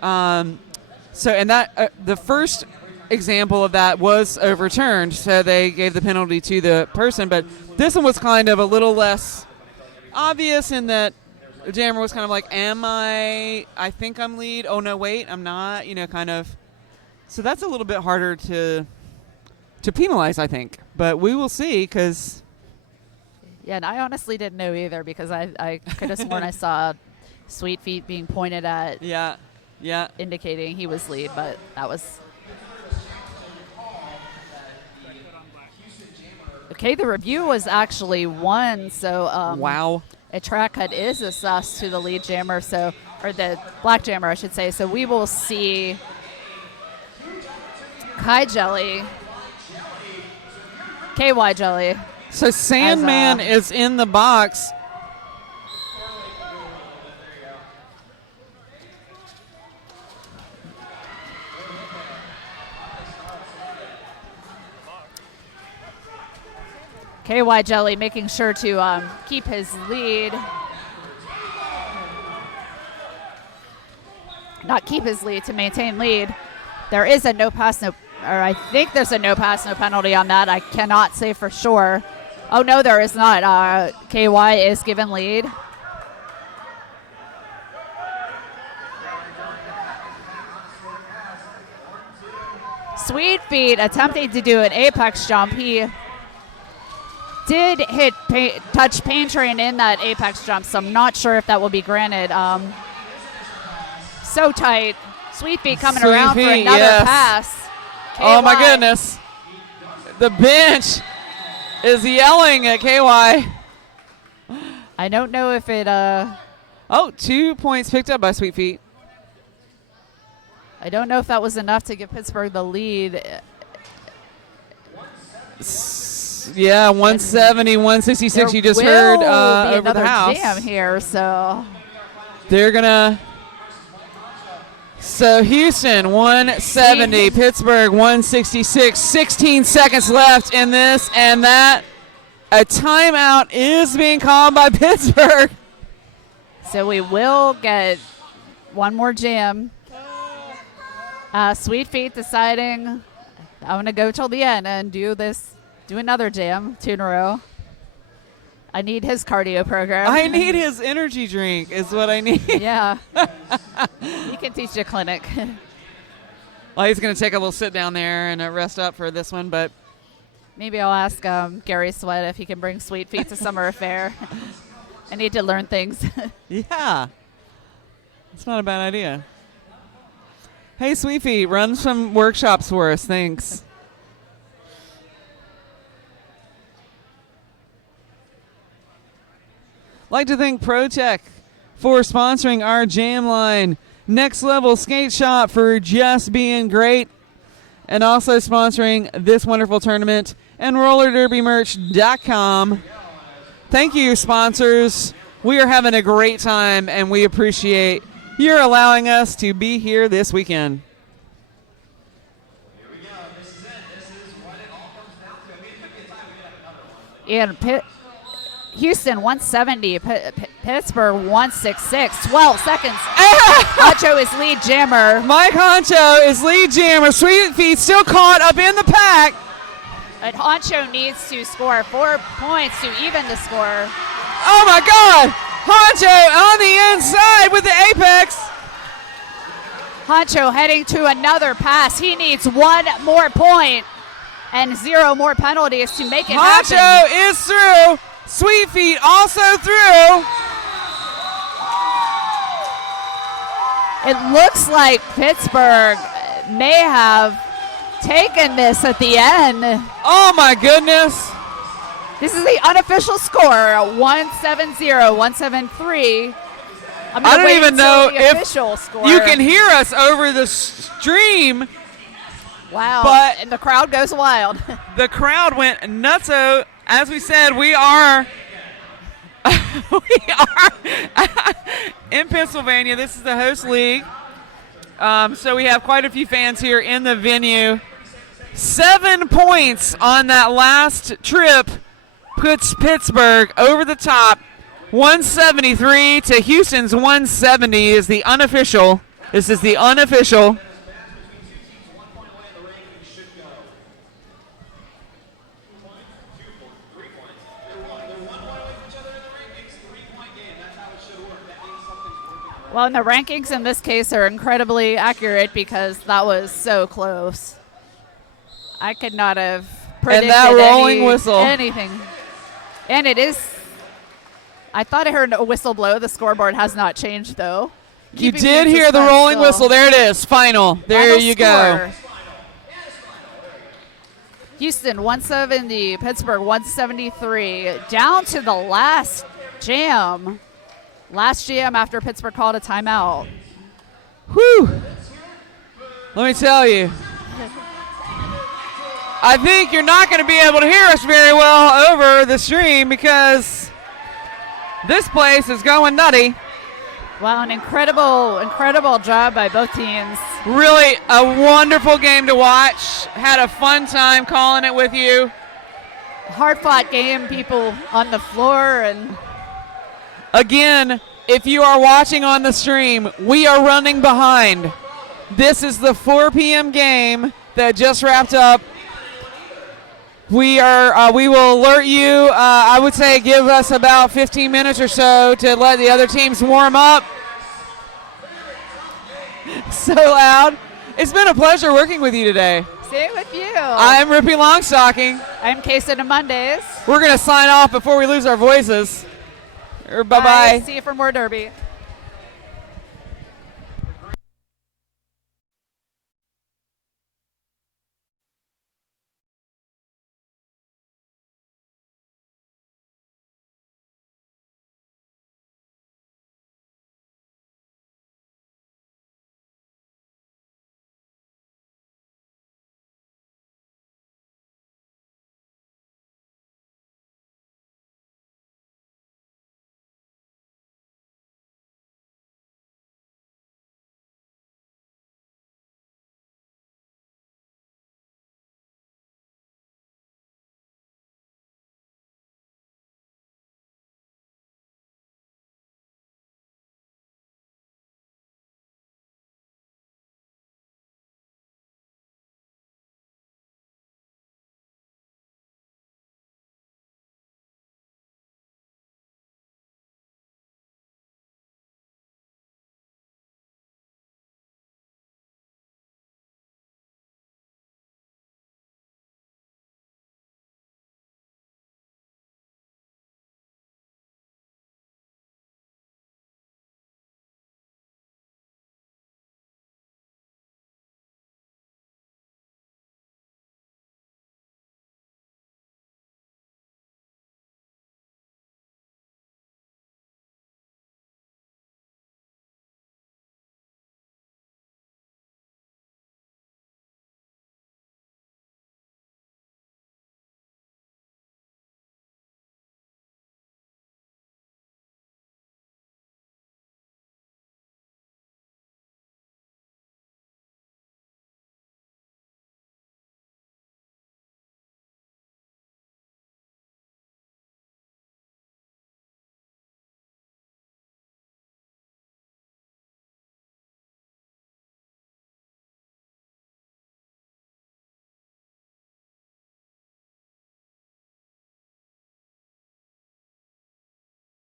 And that the first example of that was overturned, so they gave the penalty to the person, but this one was kind of a little less obvious in that the jammer was kind of like, I think I'm lead, oh no wait, I'm not, kind of. So that's a little bit harder to penalize, I think, but we will see, because yeah, and I honestly didn't know either, because I could have sworn I saw Sweet Feet being pointed at, yeah, indicating he was lead, but that was Okay, the review was actually 1, so Wow. a track cut is assessed to the lead jammer, so, or the black jammer, I should say. So we will see KY Jelly. So Sandman is in the box. KY Jelly making sure to keep his lead. Not keep his lead, to maintain lead. There is a no pass, no, or I think there's a no pass, no penalty on that. I cannot say for sure. Oh, no, there is not. KY is given lead. Sweet Feet attempting to do an apex jump. He did hit touch Pain Train in that apex jump, so I'm not sure if that will be granted. So tight. Sweet Feet coming Sweet around for Feet, another yes. pass. Oh my KY. goodness. The bench is yelling at KY. I don't know if it. Oh, 2 points picked up by Sweet Feet. I don't know if that was enough to give Pittsburgh the lead. Yeah, 170, 166 you just heard over the house. Jam here, so They're going to. So Houston 170, Pittsburgh 166, 16 seconds left in this and that. A timeout is being called by Pittsburgh. So we will get one more jam. Sweet Feet deciding I'm going to go till the end and do another jam, 2 in a row. I need his cardio program. I need his energy drink is what I need. Yeah. He can teach you a clinic. Well, he's going to take a little sit down there and rest up for this one, but Maybe I'll ask Gary Sweat if he can bring Sweet Feet to Summer Affair. I need to learn things. yeah. It's not a bad idea. Hey, Sweet Feet, run some workshops for us. Thanks. Like to thank ProTech for sponsoring our jam line. Next Level Skate Shop for just being great. And also sponsoring this wonderful tournament and RollerDerbyMerch.com. Thank you, sponsors. We are having a great time, and we appreciate your allowing us to be here this weekend. Here we go. This is it. This is what it all comes down to. I mean, it could be a time we could have another one. And Houston 170, Pittsburgh 166, 12 seconds. Honcho is lead jammer. Mike Honcho is lead jammer. Sweet Feet still caught up in the pack. And Honcho needs to score 4 points to even the score. Oh my God! Honcho on the inside with the apex. Honcho heading to another pass. He needs 1 more point and 0 more penalties to make it happen. Honcho is through. Sweet Feet also through. It looks like Pittsburgh may have taken this at the end. Oh my goodness. This is the unofficial score, 170, 173. I don't even know if official score. you can hear us over the stream. Wow, but and the crowd goes wild. The crowd went nutso. As we said, we are in Pennsylvania. This is the host league. So we have quite a few fans here in the venue. 7 points on that last trip puts Pittsburgh over the top. 173 to Houston's 170 is the unofficial. This is the unofficial. Well, and the rankings in this case are incredibly accurate because that was so close. I could not have predicted that rolling whistle. anything. And it is. I thought I heard a whistle blow. The scoreboard has not changed, though. You Keeping did me in hear the suspense rolling still. whistle. There it is. Final. There Final you score. go. Houston 170, Pittsburgh 173. Down to the last jam. Last jam after Pittsburgh called a timeout. Whew. Let me tell you. I think you're not going to be able to hear us very well over the stream because this place is going nutty. Wow, an incredible job by both teams. Really a wonderful game to watch. Had a fun time calling it with you. Hard-fought game, people on the floor. And again, if you are watching on the stream, we are running behind. This is the 4 p.m. game that just wrapped up. We will alert you. I would say give us about 15 minutes or so to let the other teams warm up. So loud. It's been a pleasure working with you today. Same with you. I'm Rippy Longstocking. I'm Kaysen of Mondays. We're going to sign off before we lose our voices. Bye-bye. See you for more Derby.